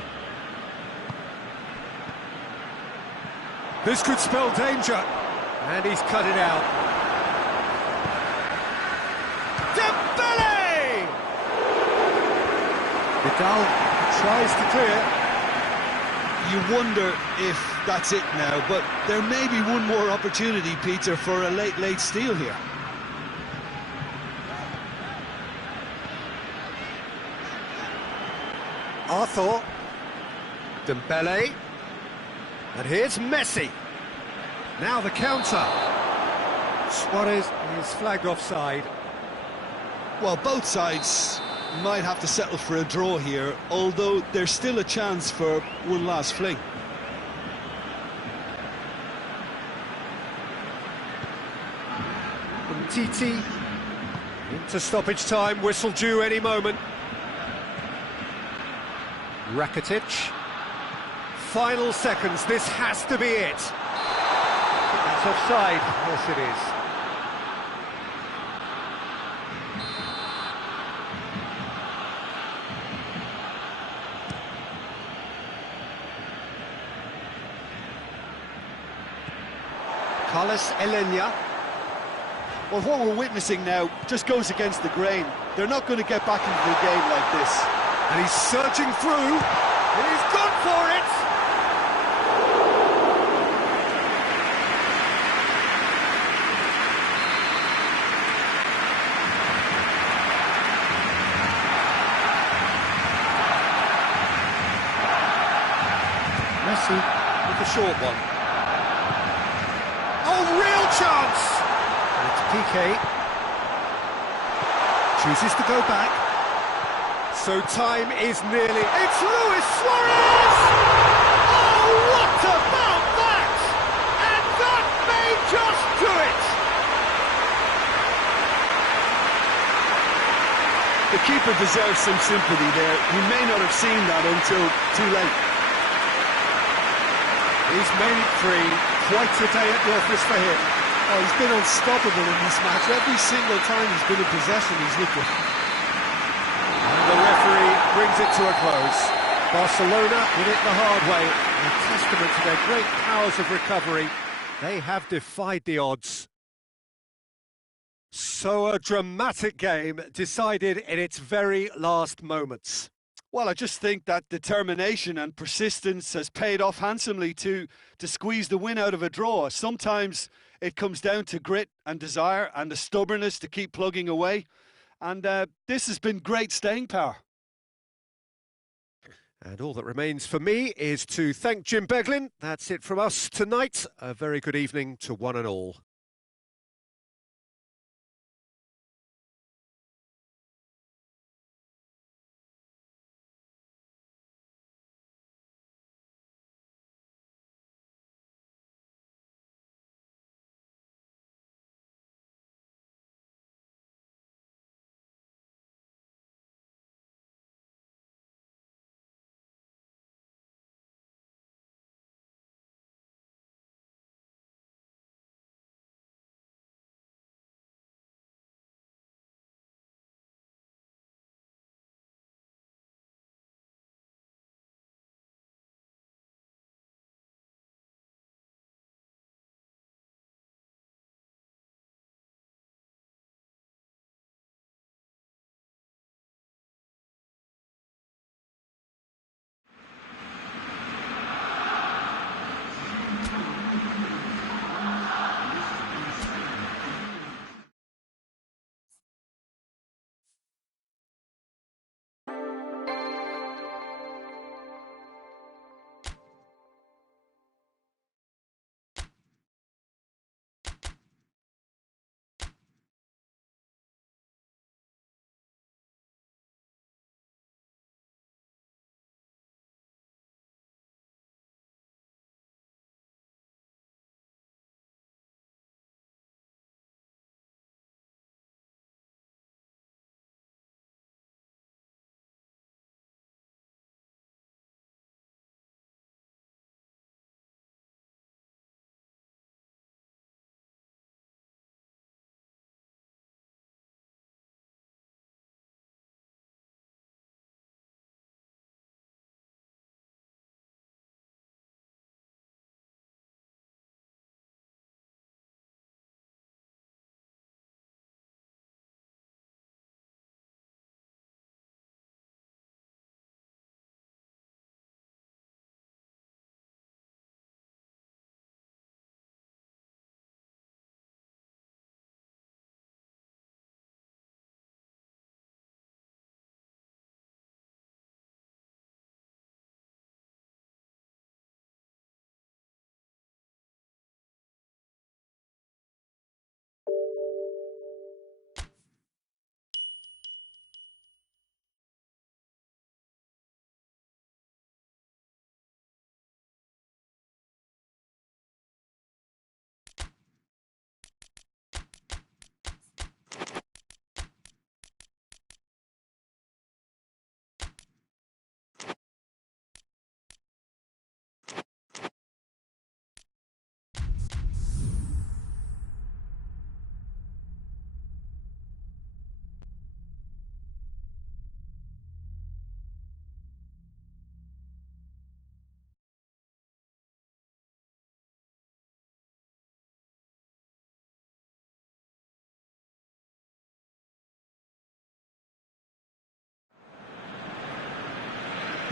This could spell danger. And he's cut it out. Dembele! Vidal tries to clear. You wonder if that's it now, but there may be one more opportunity, Peter, for a late steal here. Arthur. Dembele. And here's Messi. Now the counter. Suarez is flagged offside. Well, both sides might have to settle for a draw here, although there's still a chance for one last fling. From Titi. Into stoppage time, whistle due any moment. Rakitic. Final seconds, this has to be it. That's offside, yes it is. Carlos Elenia. Well, what we're witnessing now just goes against the grain. They're not going to get back into the game like this. And he's surging through. He's gone for it! short one. Oh, real chance! And it's PK. Chooses to go back. So time is nearly... It's Luis Suarez! Oh, what about that? And that may just do it! The keeper deserves some sympathy there. He may not have seen that until too late. He's made it three. Quite a day at the office for him. Oh, he's been unstoppable in this match. Every single time he's been in possession, he's looked good. And the referee brings it to a close. Barcelona did it the hard way. A testament to their great powers of recovery. They have defied the odds. So a dramatic game decided in its very last moments. Well, I just think that determination and persistence has paid off handsomely to squeeze the win out of a draw. Sometimes it comes down to grit and desire and the stubbornness to keep plugging away. And this has been great staying power. And all that remains for me is to thank Jim Beglin. That's it from us tonight. A very good evening to one and all.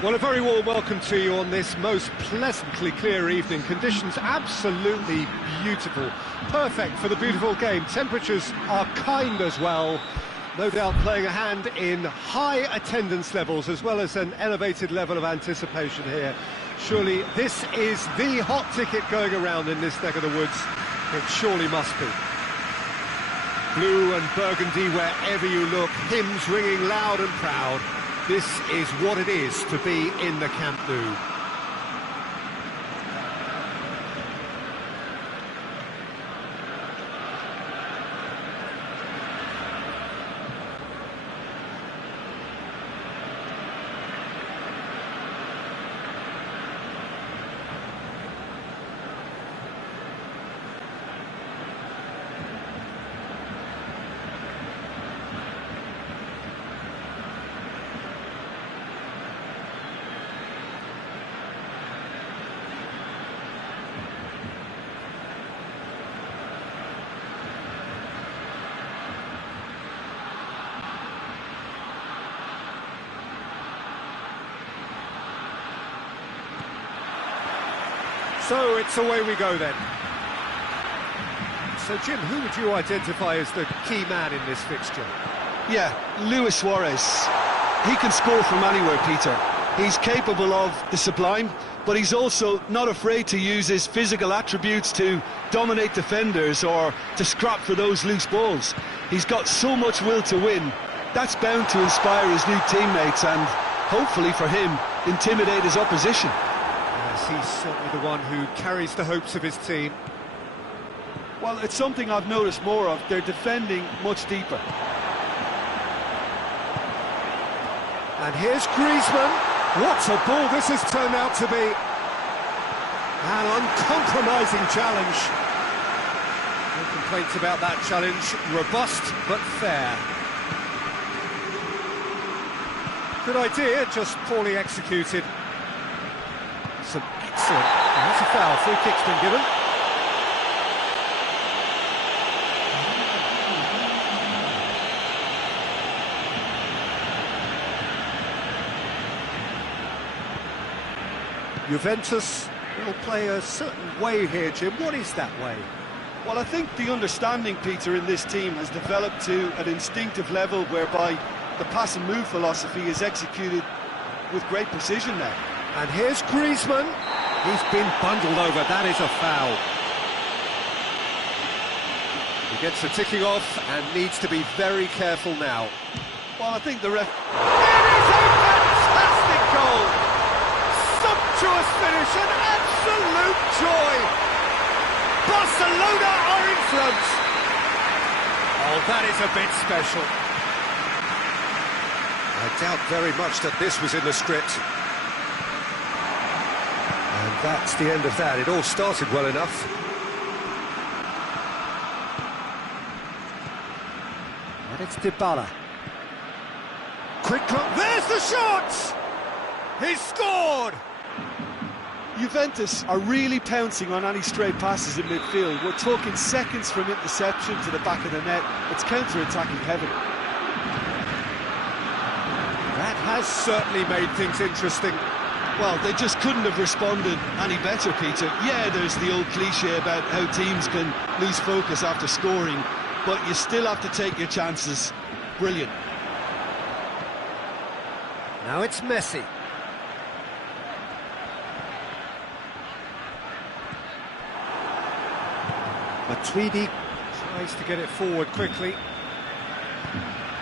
Well, a very warm welcome to you on this most pleasantly clear evening. Conditions absolutely beautiful. Perfect for the beautiful game. Temperatures are kind as well. No doubt playing a hand in high attendance levels as well as an elevated level of anticipation here. Surely this is the hot ticket going around in this neck of the woods. It surely must be. Blue and burgundy wherever you look, hymns ringing loud and proud. This is what it is to be in the Camp Nou. So it's away we go then. So Jim, who would you identify as the key man in this fixture? Yeah, Luis Suarez. He can score from anywhere, Peter. He's capable of the sublime, but he's also not afraid to use his physical attributes to dominate defenders or to scrap for those loose balls. He's got so much will to win. That's bound to inspire his new teammates and, hopefully for him, intimidate his opposition. Yes, he's certainly the one who carries the hopes of his team. Well, it's something I've noticed more of. They're defending much deeper. And here's Griezmann. What a ball this has turned out to be. An uncompromising challenge. No complaints about that challenge. Robust but fair. Good idea, just poorly executed. Some excellent... Oh, that's a foul. Free kick's been given. Juventus will play a certain way here, Jim. What is that way? Well, I think the understanding, Peter, in this team has developed to an instinctive level whereby the pass and move philosophy is executed with great precision now. And here's Griezmann. He's been bundled over. That is a foul. He gets the ticking off and needs to be very careful now. Well, I think the ref... It is a fantastic goal! Sumptuous finish, an absolute joy! Barcelona are in front! Oh, that is a bit special. I doubt very much that this was in the script. And that's the end of that. It all started well enough. And it's Dybala. Quick look, there's the shot! He's scored! Juventus are really pouncing on any stray passes in midfield. We're talking seconds from interception to the back of the net. It's counter-attacking heaven. That has certainly made things interesting. Well, they just couldn't have responded any better, Peter. Yeah, there's the old cliche about how teams can lose focus after scoring, but you still have to take your chances. Brilliant. Now it's Messi. Matuidi tries to get it forward quickly.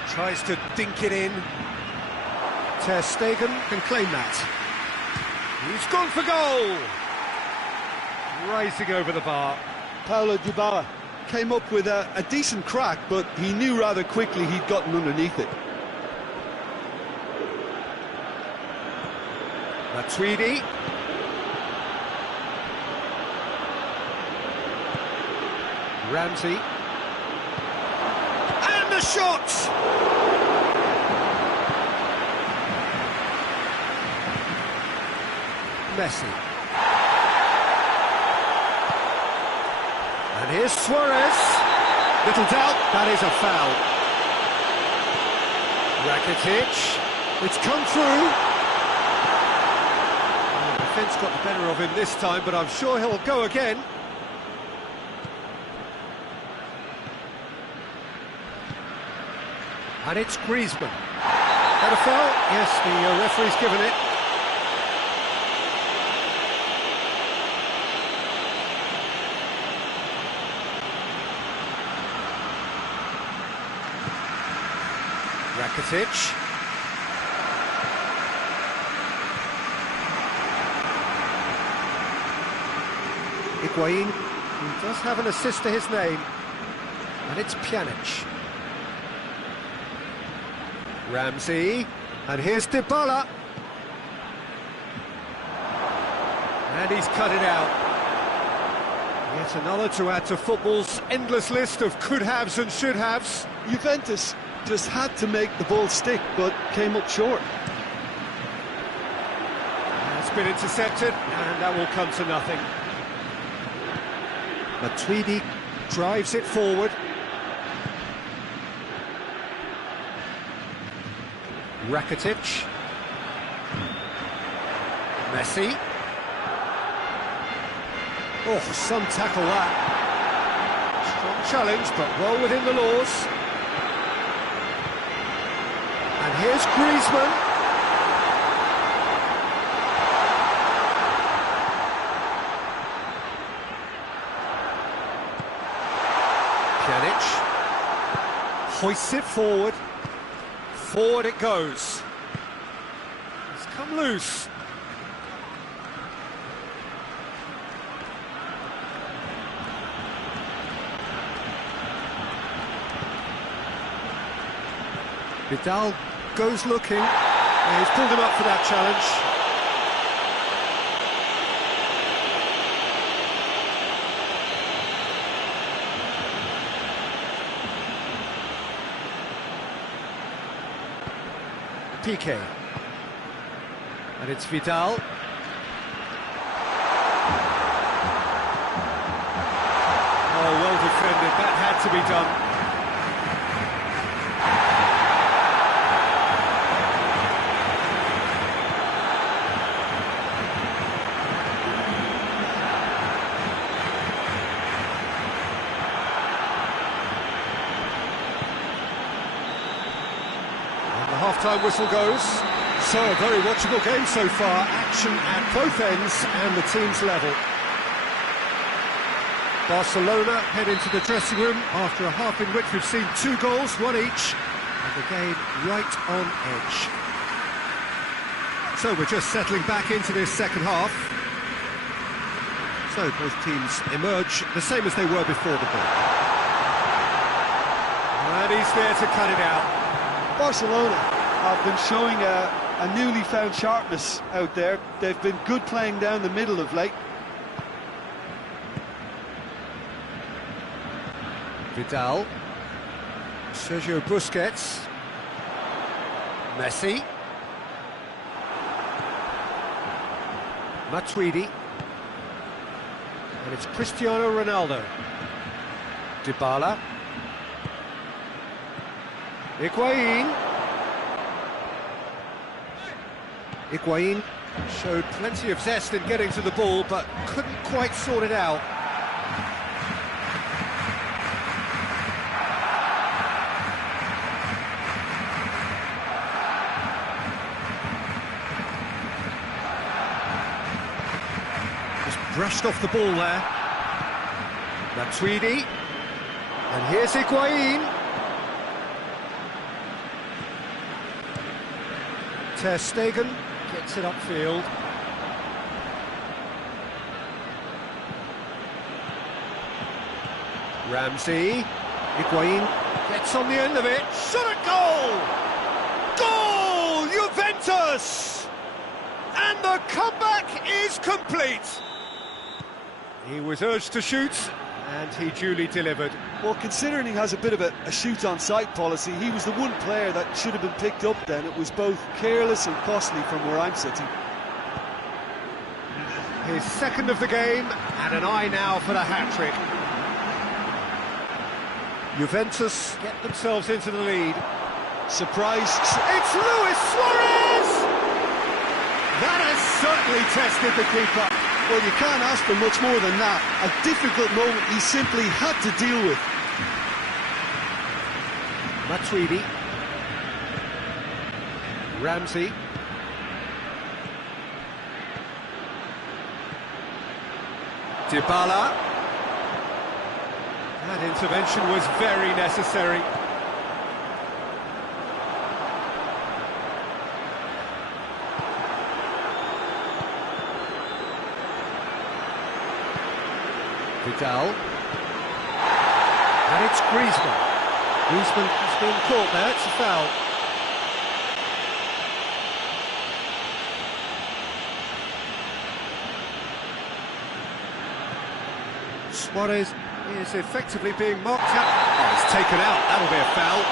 Tries to dink it in. Ter Stegen can claim that. He's gone for goal! Rising over the bar. Paulo Dybala came up with a decent crack, but he knew rather quickly he'd gotten underneath it. Matuidi. Ramsey. And the shot! Messi. And here's Suarez. Little doubt, that is a foul. Rakitic. It's come through. The defence got the better of him this time, but I'm sure he'll go again. And it's Griezmann. That a foul? Yes, the referee's given it. Rakitic. Higuain, who does have an assist to his name, and it's Pjanic. Ramsey, and here's Dybala. And he's cut it out. Yet another to add to football's endless list of could-haves and should-haves. Juventus just had to make the ball stick, but came up short. It's been intercepted, and that will come to nothing. Matuidi drives it forward. Rakitic. Messi. Oh, some tackle that. Strong challenge, but well within the laws. And here's Griezmann. Pjanic hoists it forward. Forward it goes. It's come loose. Vidal goes looking. And he's pulled him up for that challenge. Piqué. And it's Vidal. Oh, well defended. That had to be done. Half-time whistle goes. So a very watchable game so far. Action at both ends and the team's level. Barcelona head into the dressing room after a half in which we've seen 2 goals, 1 each, and the game right on edge. So we're just settling back into this second half. So both teams emerge the same as they were before the break. And he's there to cut it out. Barcelona have been showing a newly found sharpness out there. They've been good playing down the middle of late. Vidal, Sergio Busquets, Messi, Matuidi, and it's Cristiano Ronaldo. Dybala, Higuain showed plenty of zest in getting to the ball, but couldn't quite sort it out. Just brushed off the ball there. Matuidi, and here's Higuain. Ter Stegen gets it upfield. Ramsey, Higuain gets on the end of it. Shot at goal! Goal! Juventus! And the comeback is complete. He was urged to shoot, and he duly delivered. Well, considering he has a bit of a shoot-on-sight policy, he was the one player that should have been picked up then. It was both careless and costly from where I'm sitting. His second of the game, and an eye now for the hat-trick. Juventus get themselves into the lead. Surprise. It's Luis Suarez! That has certainly tested the keeper. Well, you can't ask for much more than that. A difficult moment he simply had to deal with. Matuidi. Ramsey. Dybala. That intervention was very necessary. Vidal. And it's Griezmann. Griezmann has been caught there, it's a foul. Suarez is effectively being marked out. Oh, he's taken out, that'll be a foul.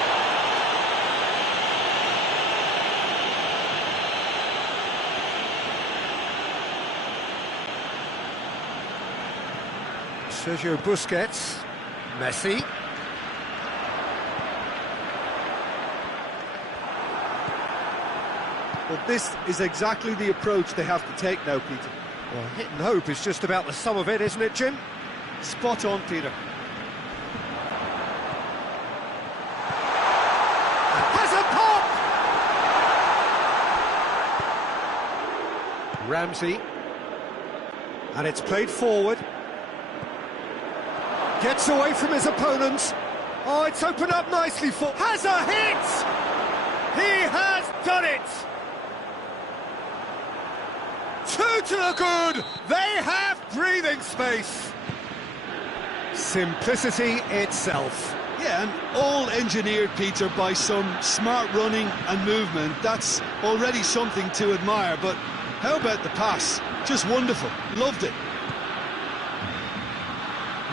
Sergio Busquets, Messi. Well, this is exactly the approach they have to take now, Peter. Well, hit and hope is just about the sum of it, isn't it, Jim? Spot on, Peter. Has a pop! Ramsey. And it's played forward. Gets away from his opponents. Oh, it's opened up nicely for... Has a hit! He has done it! 2 to the good! They have breathing space! Simplicity itself. Yeah, and all engineered, Peter, by some smart running and movement. That's already something to admire, but how about the pass? Just wonderful. Loved it.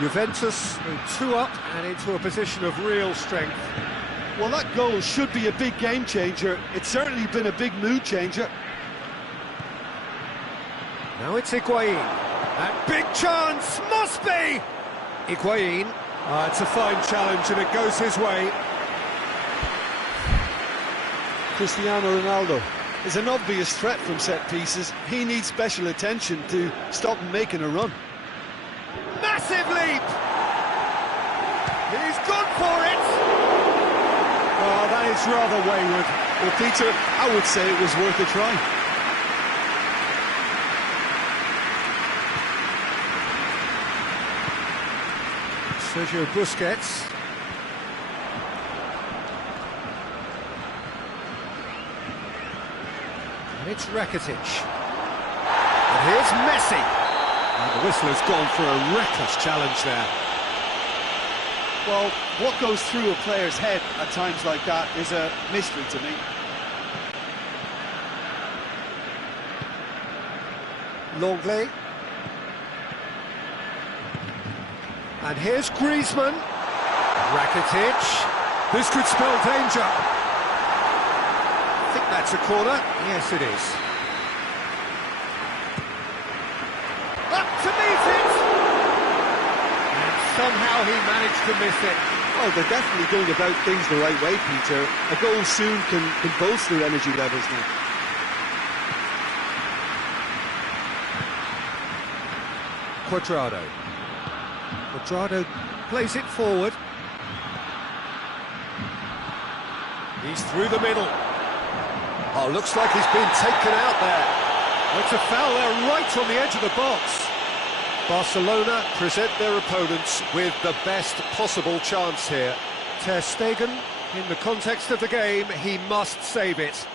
Juventus 2 up and into a position of real strength. Well, that goal should be a big game changer. It's certainly been a big mood changer. Now it's Higuain. That big chance must be! Higuain. It's a fine challenge and it goes his way. Cristiano Ronaldo is an obvious threat from set pieces. He needs special attention to stop him making a run. Massive leap! He's gone for it! Oh, that is rather wayward. Well, Peter, I would say it was worth a try. Sergio Busquets. And it's Rakitic. And here's Messi. And the whistle has gone for a reckless challenge there. Well, what goes through a player's head at times like that is a mystery to me. Longley. And here's Griezmann. Rakitic. This could spell danger. I think that's a corner. Yes, it is. Up to meet it! And somehow he managed to miss it. Oh, they're definitely going about things the right way, Peter. A goal soon can boost their energy levels now. Cuadrado. Cuadrado plays it forward. He's through the middle. Oh, looks like he's been taken out there. It's a foul there right on the edge of the box. Barcelona present their opponents with the best possible chance here. Ter Stegen, in the context of the game, he must save it.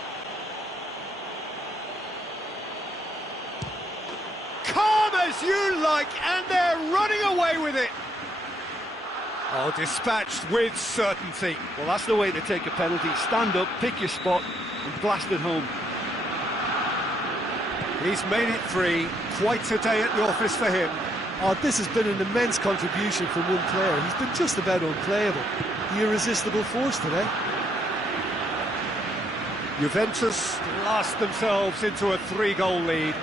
Calm as you like, and they're running away with it. Oh, dispatched with certainty. Well, that's the way to take a penalty. Stand up, pick your spot, and blast it home. He's made it 3. Quite a day at the office for him. Oh, this has been an immense contribution from one player. He's been just about unplayable. The irresistible force today. Juventus blast themselves into a 3-goal lead.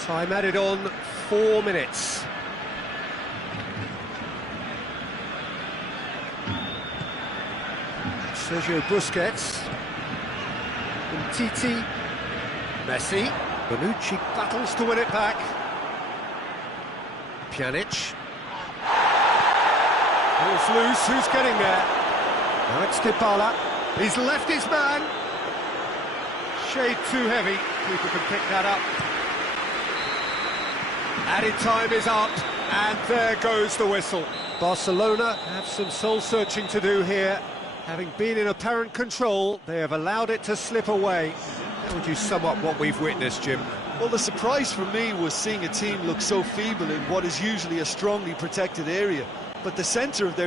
Time added on, 4 minutes. Sergio Busquets. Titi. Messi. Bonucci battles to win it back. Pjanic. Ball's loose, who's getting there? Now it's Dybala. He's left his man. Shade too heavy. People can pick that up. Added time is up, and there goes the whistle. Barcelona have some soul-searching to do here. Having been in apparent control, they have allowed it to slip away. How would you sum up what we've witnessed, Jim? Well, the surprise for me was seeing a team look so feeble in what is usually a strongly protected area. But the centre of their